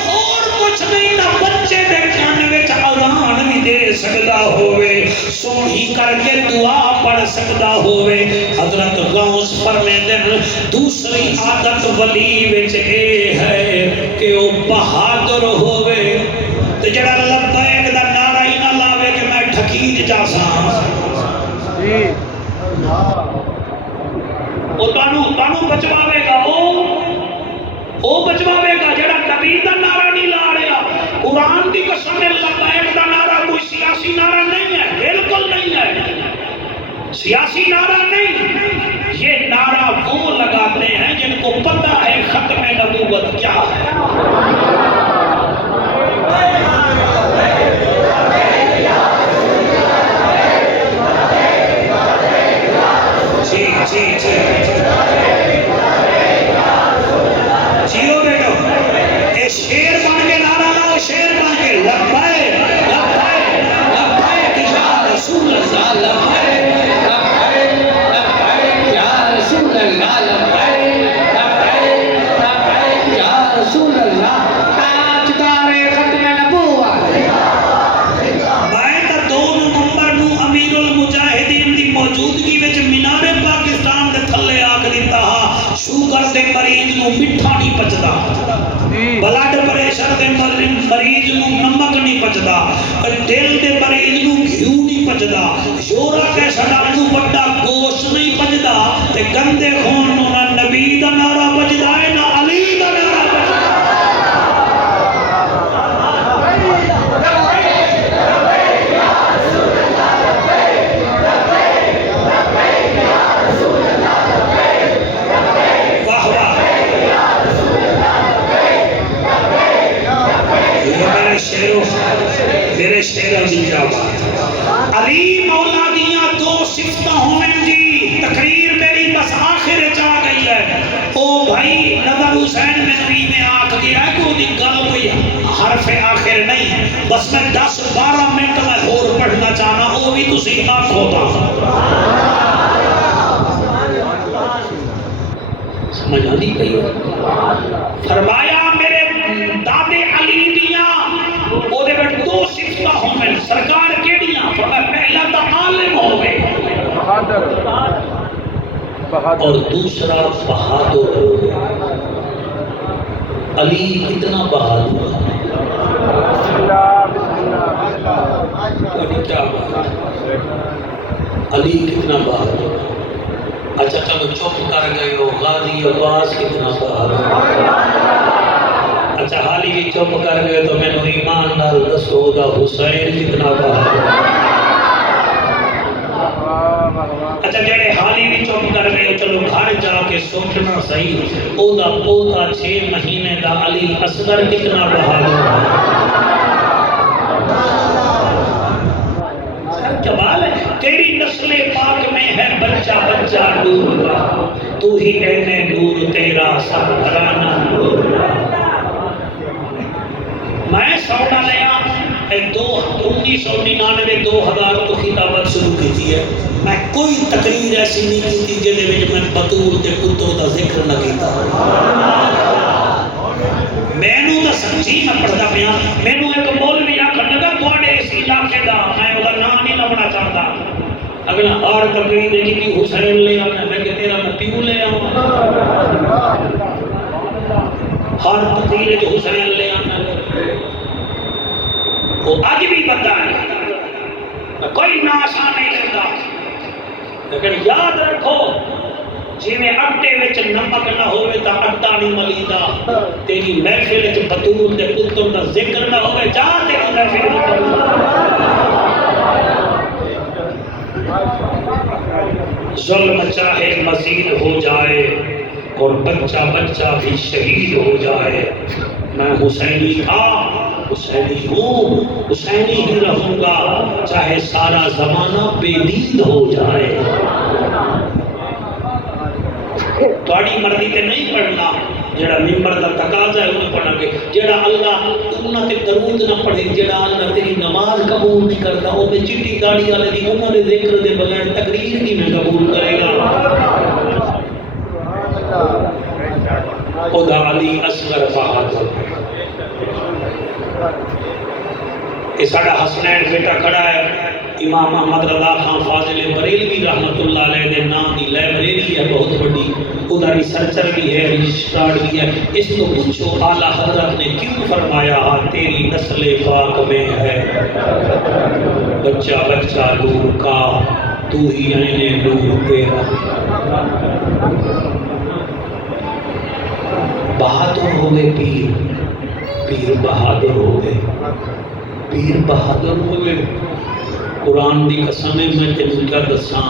ہور کچھ نہیں نہ بچے دے کان وچ اذان بھی دے سکدا ہووے سونی کر کے دعا پڑھ سکدا ہووے حضرت غوث فرمیندن دوسری عادت ولی وچ اے ہے کہ او بہادر ہووے تے جڑا لبیک دا نعرہ ہی نہ لاوے کہ میں ٹھکیج جا ساں جی او تانوں بچواوے گا او بچواوے گا جڑا نبی دا نعرہ نہیں لا رہا قرآن دی قسم لبیک دا نعرہ کوئی سیاسی نعرہ نہیں ہے بالکل نہیں ہے سیاسی نعرہ نہیں یہ نعرہ وہ لگاتے ہیں جن کو پتہ ہے ختم نبوت کیا ہے جی جی جی جیو بیٹو اے شیر بن کے نعرہ لاؤ شیر بن کے لبیک لبیک لبیک یا رسول اللہ لبیک شوگر دے مریض نو مٹھا نہیں پچدا بلڈ پریشر دے مریض نو نمک نہیں پچدا دل دے مریض نو گھیو نہیں پچدا یورا کے سڑک نو بڑا گوشت نہیں پچدا تے گندے خون نو نہ نبی دا نعرہ پچدا ہے نہ علی دا نعرہ پچدا میرے شیرہ دی کیا بات علی مولا دیاں 2 صفتہ ہوئیں جی تقریر میری بس آخر چاہ گئی ہے او بھائی نظر حسین میں نبی میں آکھ گیا ہے کہ وہ دی گل کوئی حرف آخر نہیں بس میں 10-12 منٹ میں اور پڑھنا چاہنا وہ بھی تسی آنکھ ہوتا سمجھ آنی کہی فرمایا میرے دادے علی دیاں وہ دے بیٹھ 2 صفتہ ہوئے سرکار کیڑیاں فرمایا پہلا تا عالم ہوئے اور دوسرا بہادر ہوئے علی کتنا بہادر علی کتنا بہادر اچھا چلو چپ کر گئے ہو غازی عباس کتنا بہادر اچھا حالی بھی چپ کر گئے تو میں نے ایمان نال دسو دا حسین کتنا بہادر اچھا جڑے حالی بھی چپ کر گئے چلو گھر جا کے سوچنا صحیح او دا پوتا 6 مہینے دا علی اصغر کتنا بہادر جوال ہے تیری نسل پاک میں ہے بچہ بچہ نور کا تو ہی اے نور تیرا سب گھرانا نور میں سونا لیا 1999 2000 تو خطابت شروع کی تھی ہے میں کوئی تقریر ایسی نہیں کی تھی جنہیں میں میں بطول کے کتوں کا ذکر نہ کیتا میں نو دا سمجھی میں پڑھتا پیا میں نو ایک مولوی آخر لگا تھوڑے اس علاقے دا میں وہ نام نہیں لبنا چاہتا اگر اور تقریر کی تھی حسین لے آنا میں کہ تیرا میں پیو لے آؤں ہر تقریر جو حسین لے آنا وہ اج بھی بندہ ہے، کوئی ناشا نہیں لیتا، لیکن یاد رکھو جی میں اٹے وچ نمک نہ ہوئے تا اٹا نہیں ملیدا، تیری محفل وچ بطول دے پتر دا ذکر نہ ہوئے، جا تیری محفل ظلم چاہے مزید ہو جائے اور بچہ بچہ بھی شہید ہو جائے، میں حسینی تھا، حسینی ہوں، حسینی ہی رہوں گا، چاہے سارا زمانہ بے دید ہو جائے۔ تھوڑی مرضی تے نہیں پڑھنا، جڑا ممبر دا تقاضا ہے انہیں پڑھنا گے، جڑا اللہ انہاں تے درود نہ پڑھے، جڑا اللہ تیری نماز قبول نہیں کرتا، وہ میں چٹی داڑھی والے دی انہاں دے ذکر دے بغیر تقریر کی میں قبول کرے گا۔ خدا علی اصغر بہادر، یہ ساڑا حسنین بیٹا کھڑا ہے، امام محمد رضا خان فاضل بریلوی رحمت اللہ علیہ دے نام دی لائبریری ہے بہت بڑی، ادھر ریسرچر بھی ہے، رجسٹرار بھی ہے، اس کو پوچھو اعلیٰ حضرت نے کیوں فرمایا تیری نسل پاک میں ہے بچہ بچہ نور کا، تو ہی عین نور تیرا۔ بہادر ہوئے پیر بہادر ہوئے، پیر بہادر ہوئے۔ قرآن دی قسم ہے میں تینوں کیا دساں،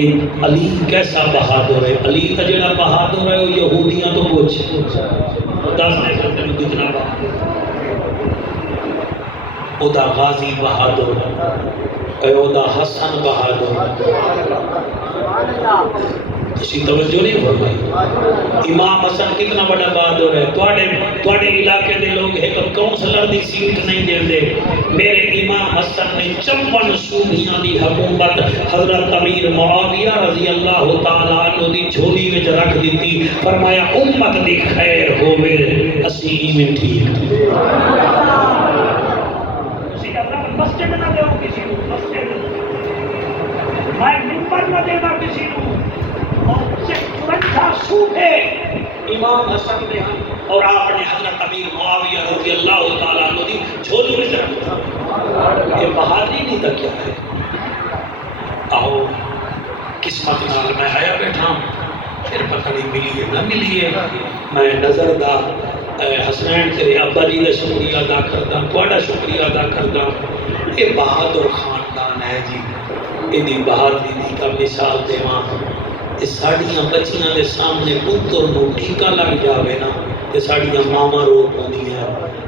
ایک علی کیسا بہادر ہے، علی کا جڑا بہادر ہے وہ یہودیاں تو پوچھ دس نہیں کرتے ہیں کتنا بہادر، او دا غازی بہادر، او دا حسن بہادر، اسی توجہ نہیں فرمائی۔ امام حسن کتنا بڑا بہادر ہے، تواڈے علاقے دے لوگ ایک کونسلر دی سیٹ نہیں دیندے، میرے امام حسن نے 54 صوبیاں دی حکومت حضرت امیر معاویہ رضی اللہ تعالیٰ عنہ دی جھولی وچ رکھ دیتی، فرمایا امت دی خیر ہوے اسی ایویں ٹھیک۔ مسجد نہ دیو کسی کو، مسجد میں ممبر نہ دینا کسی کو، صوفے امام حسن نے اور آپ نے حضرت امیر معاویہ رضی اللہ تعالیٰ عنہ دی جھولی میں رکھا۔ یہ بہادری نہیں تھا کیا ہے؟ آؤ قسمت نال میں آیا بیٹھا، پھر پتہ نہیں ملی ہے نہ ملی ہے، میں نظر دا حسنین تیرے ابا جی کا شکریہ ادا کردا، تھوڑا شکریہ ادا کردا۔ یہ بہادر خاندان ہے جی، یہ بہادری دی کا مثال دیواں، ساڑیاں بچیاں دے سامنے پتر نو ٹھیکا لگ جاوے نا تے ساڑیاں ماما رو پوندی ہیں،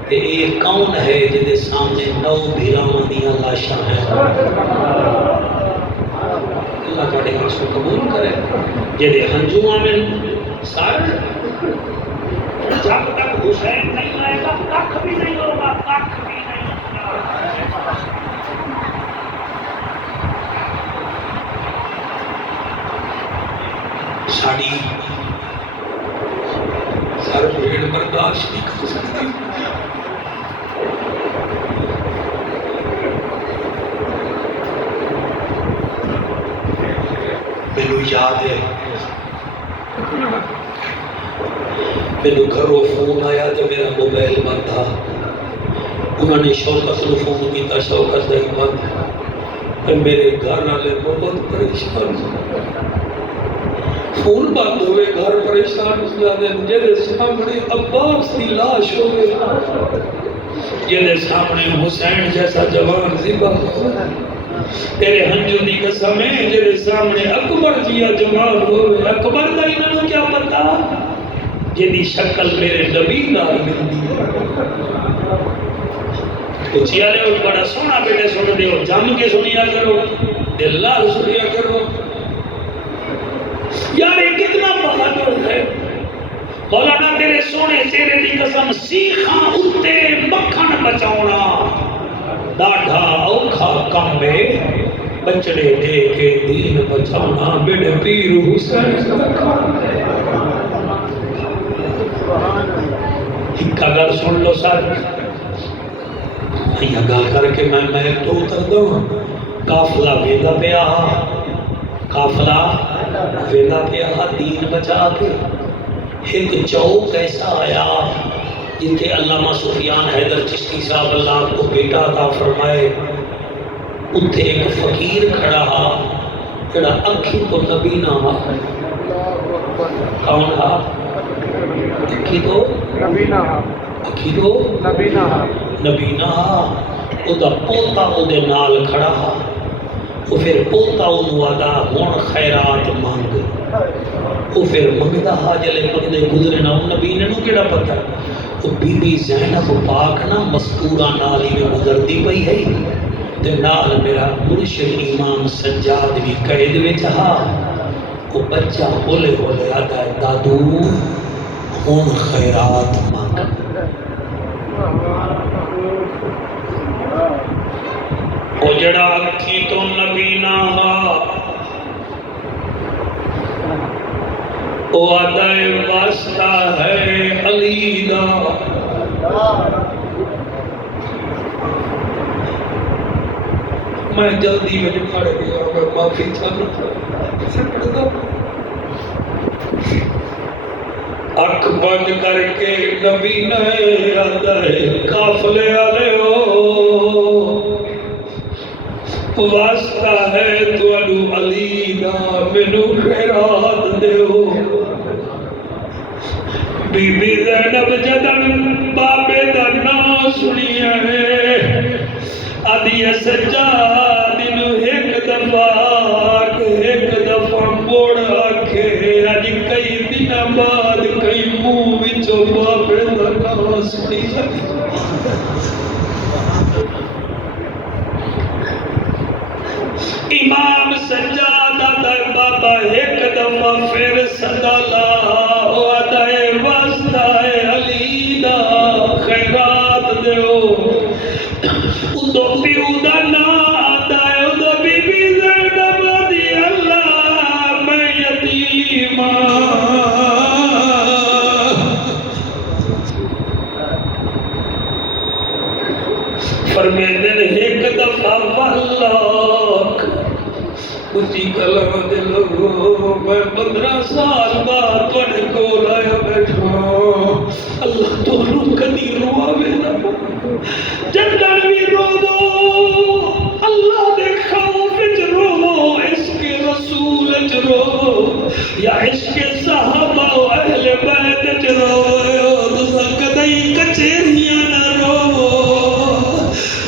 تے اے کون ہے جدے سامنے 9 بھیراواں دیاں لاشاں ہیں؟ اللہ تواڈے آنسو قبول کرے، جدے ہنجواں میں سارے جب تک حسین نہیں آئے گا ککھ بھی نہیں ہوگا، ککھ بھی نہیں ہوگا۔ ساڑی سر پیڑ برداشت نہیں کر سکتی، مینوں یاد ہے مینوں گھروں فون آیا تو میرا موبائل بند تھا، انہوں نے شوکت نو فون کیتا، شوکت نہیں بند، میرے گھر والے بہت پریشان فون بند ہوئے، گھر پریشان ہو جاتے ہیں، جیسے سامنے عباس کی لاش ہوئے، جیسے سامنے حسین جیسا جوان ذبح ہوئے، تیرے ہنجو دی قسم ہے، جیسے سامنے اکبر جیا جوان ہوئے، اکبر کا انہوں نے کیا پتا جیدی شکل میرے نبی نال ملتی ہے۔ کچھ یارے اور بڑا سونا بیٹے سن دیو، جم کے سنیا کرو، دل لال سنیا کرو، یار یہ کتنا بہادر ہے۔ مولانا تیرے سونے چہرے دی قسم، سیخاں اتے مکھن بچاؤنا ڈاڈھا اوکھا کم ہے، بچڑے دے کے دین بچاؤنا بیڑے پیر حسین۔ ایک گل سن لو سر، یہ گل کر کے میں تو اتر دوں، قافلہ ویدا پیا، قافلہ ویدا پیا دین بچا کے، ایک چوک ایسا آیا جتنے علامہ سفیان حیدر چشتی صاحب اللہ آپ کو بیٹا عطا فرمائے، اتھے ایک فقیر کھڑا ہا جڑا اکھی تو نبی نہ ہا۔ کون ہا؟ اکھی تو نبی نہ ہا، اکھی تو نبی نہ ہا، نبی نہ ہا۔ او دا پوتا او دے نال کھڑا ہا، وہ پھر پوتا انہوں آدھا ہون خیرات مانگ، وہ پھر منگدہ ہا جلے منگدے گزرے نہ نبی نے نو کیڑا پتا، وہ بی بی زینب پاک نا مستورہ نالی میں گزردی پئی ہے، تے نال میرا مرشد امام سجاد بھی قید میں چاہا، وہ بچہ بولے بولے آدھا ہے دادو ہون خیرات مانگ۔ او جڑا اکھی تو نبی نہ ہا، او آدھائے واسطہ ہے علی دا، میں جلدی میں پڑھ گیا، میں معافی چاہتا اکھ بند کر کے نبی نے آدھائے قافلے آلے ہو، واسطہ ہے توڑو علی دا منو خیرات دیو۔ بی بی زینب جدن بابے دا نا سنیا ہے، آدھی سجاد نو ایک دفعہ موڑ آکھے، آدھی کئی دن بعد کئی منہ وچوں بابے دا نا سنیا۔ امام سجاد آدھا بابا ایک دفعہ پھر صدا لا، آدھا واسطہ ہے علی دا خیرات دیو۔ ادھو پیو دا نا آدھا ہے، ادھو بی بی زینب دی اللہ میں یتیم فرمیدن ایک دفعہ واللہ اسی کلام دے لوگوں میں 15 سال بعد توڑے کو لایا بیٹھا، اللہ تو روح کدی رواوے نہ، جندن بھی رو دو، اللہ دے خوف وچ رو، عشق رسول وچ رو، یا عشق صحابہ و اہل بیت وچ رو، تسا کدی کچہریاں نہ رو۔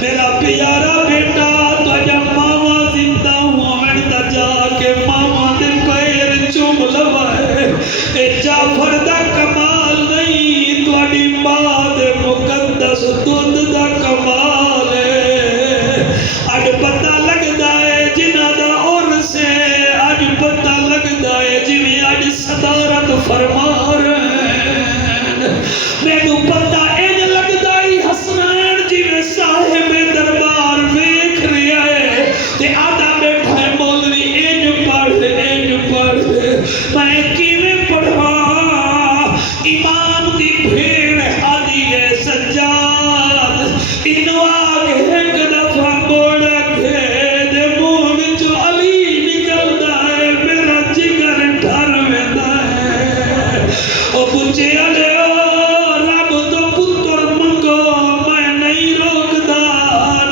میرا پیارا بیٹا تو جب ماما زندہ ہوئن تا جا کے ماما دے پیر چوم لوائے، اے جعفر دا کمال نہیں توڑی ماں دے مقدس دودھ دا کمال ہے۔ اج پتہ لگ دائے جنہ دا اور سے، اج پتہ لگ دائے جنہیں اج صدارت فرما رہے ہیں، میں نو پتہ اینج لگ دائی حسنین جی میں صاحب دربار ویکھ رہا ہے، تے آدھا بیٹھا ہے مولوی اینج پڑھ، میں کیویں پڑھا؟ امام دی بھیڑ آدھی ہے سجاد، انو آگ ایک دفعہ موڑا گھے دے منہ وچوں علی نکلدا ہے، میرا جگر ڈر ویندا ہے۔ او بچے والے رب تو پتر منگو، میں نہیں روکدا،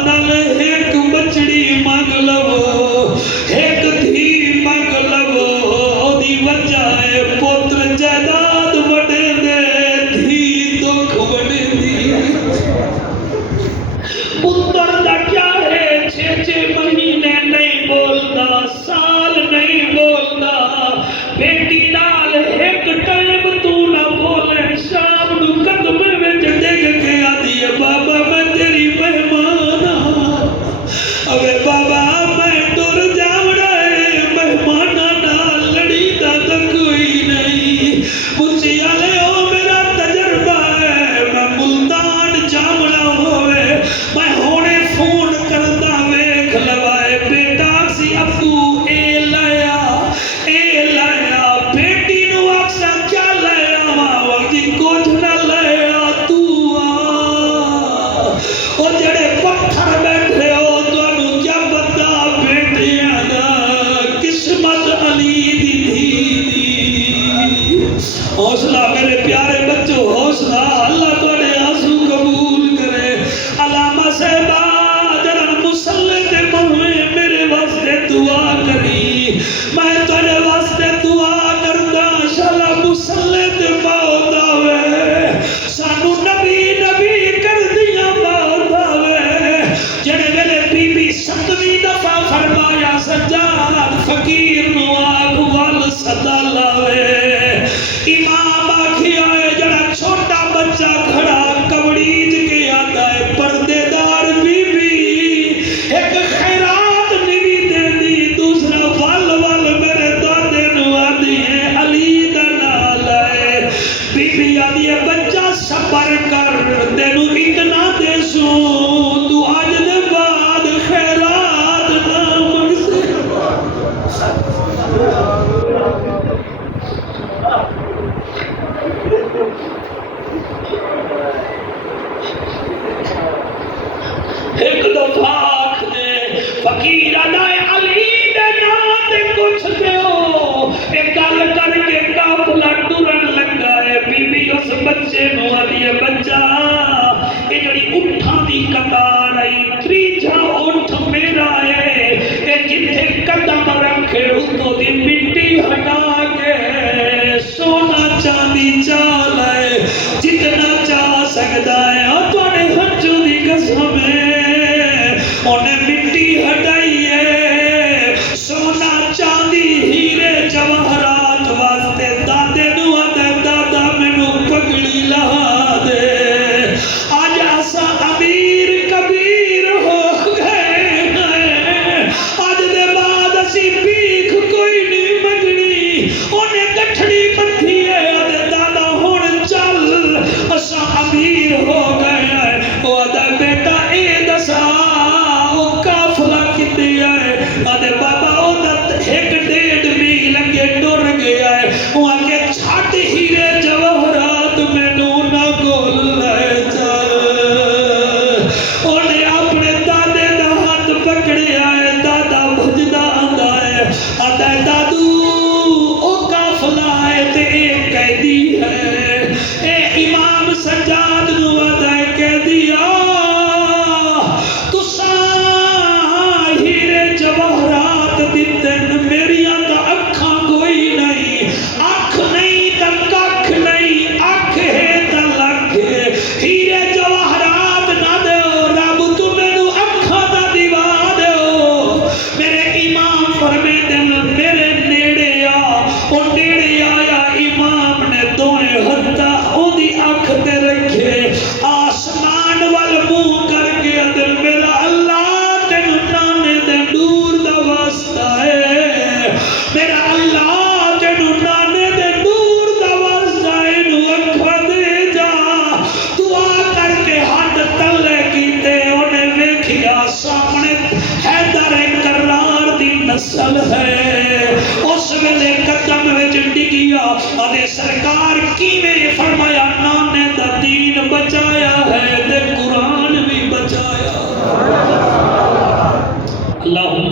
نال ایک بچڑی منگ لو، ایک دھی منگ لو، دی وجہ ہے پتر جائیداد وڈے دے، دھی دکھ وڈے دی۔ دی قطار آئی تریجا اٹھ میرا ہے اے جتھے قدم رکھے اتو دی مٹی ہٹا کے سونا چاندی چال ہے جتنا چاہ سکتا ہے اور توڑے ہنچو دی قسم ہے انہیں مٹی ہٹائی ہے سونا چاندی ہیرے جواہرات واسطے دادے نو آدھے دادا میں نو پگڑی لہا دے آج ایسا امیر کبیر ہو گئے آج دے بعد اسی پیکھ کوئی نہیں مگنی انہیں گٹھڑی پتھی ہے آدھے دادا ہون چل ایسا امیر ہو گئے وہ آدھے بیٹا اے دسا وہ کافلہ کتی ہے آدھے بابا ایک ڈیڑھ میل اگے ٹر گیا ہے وہ آگے چھٹ ہیرے جواہرات میں نہ گول لے چل انہیں اپنے دادے دا ہاتھ پکڑیا ہے دادا بھجدہ آندہ ہے آدھا ہے دادو او کافلہ ہے تے ایک قیدی ہے اے امام سجاد نو آدھا ہے قیدی تو ہیرے جواہرات دیتے میری آنکھ اکھاں کوئی نہیں اکھ نہیں تا ککھ نہیں اکھ ہے تا لکھ ہیرے جواہرات نہ دیو رب تو مینوں اکھاں دا دیوا دیو میرے امام فرمے دن میرے نیڑے او نیڑے آیا امام نے دوئے ہتھا او دی اکھ تے رکھے آسمان وال منہ کر کے دل میرا اللہ تینوں نانے دے نور دا واسطہ ہے میرا اللہ تینوں نانے دے نور دا واسطہ ہے نو اکھا دے جا دعا کر کے ہاتھ تلے کیتے انہیں ویکھیا سامنے حیدر کرار دی نسل ہے اس ویلے قدم وچ ڈگیا ادے سرکار کیویں فرمایا نانے دا دین بچایا ہے تے قرآن بھی بچایا اللہم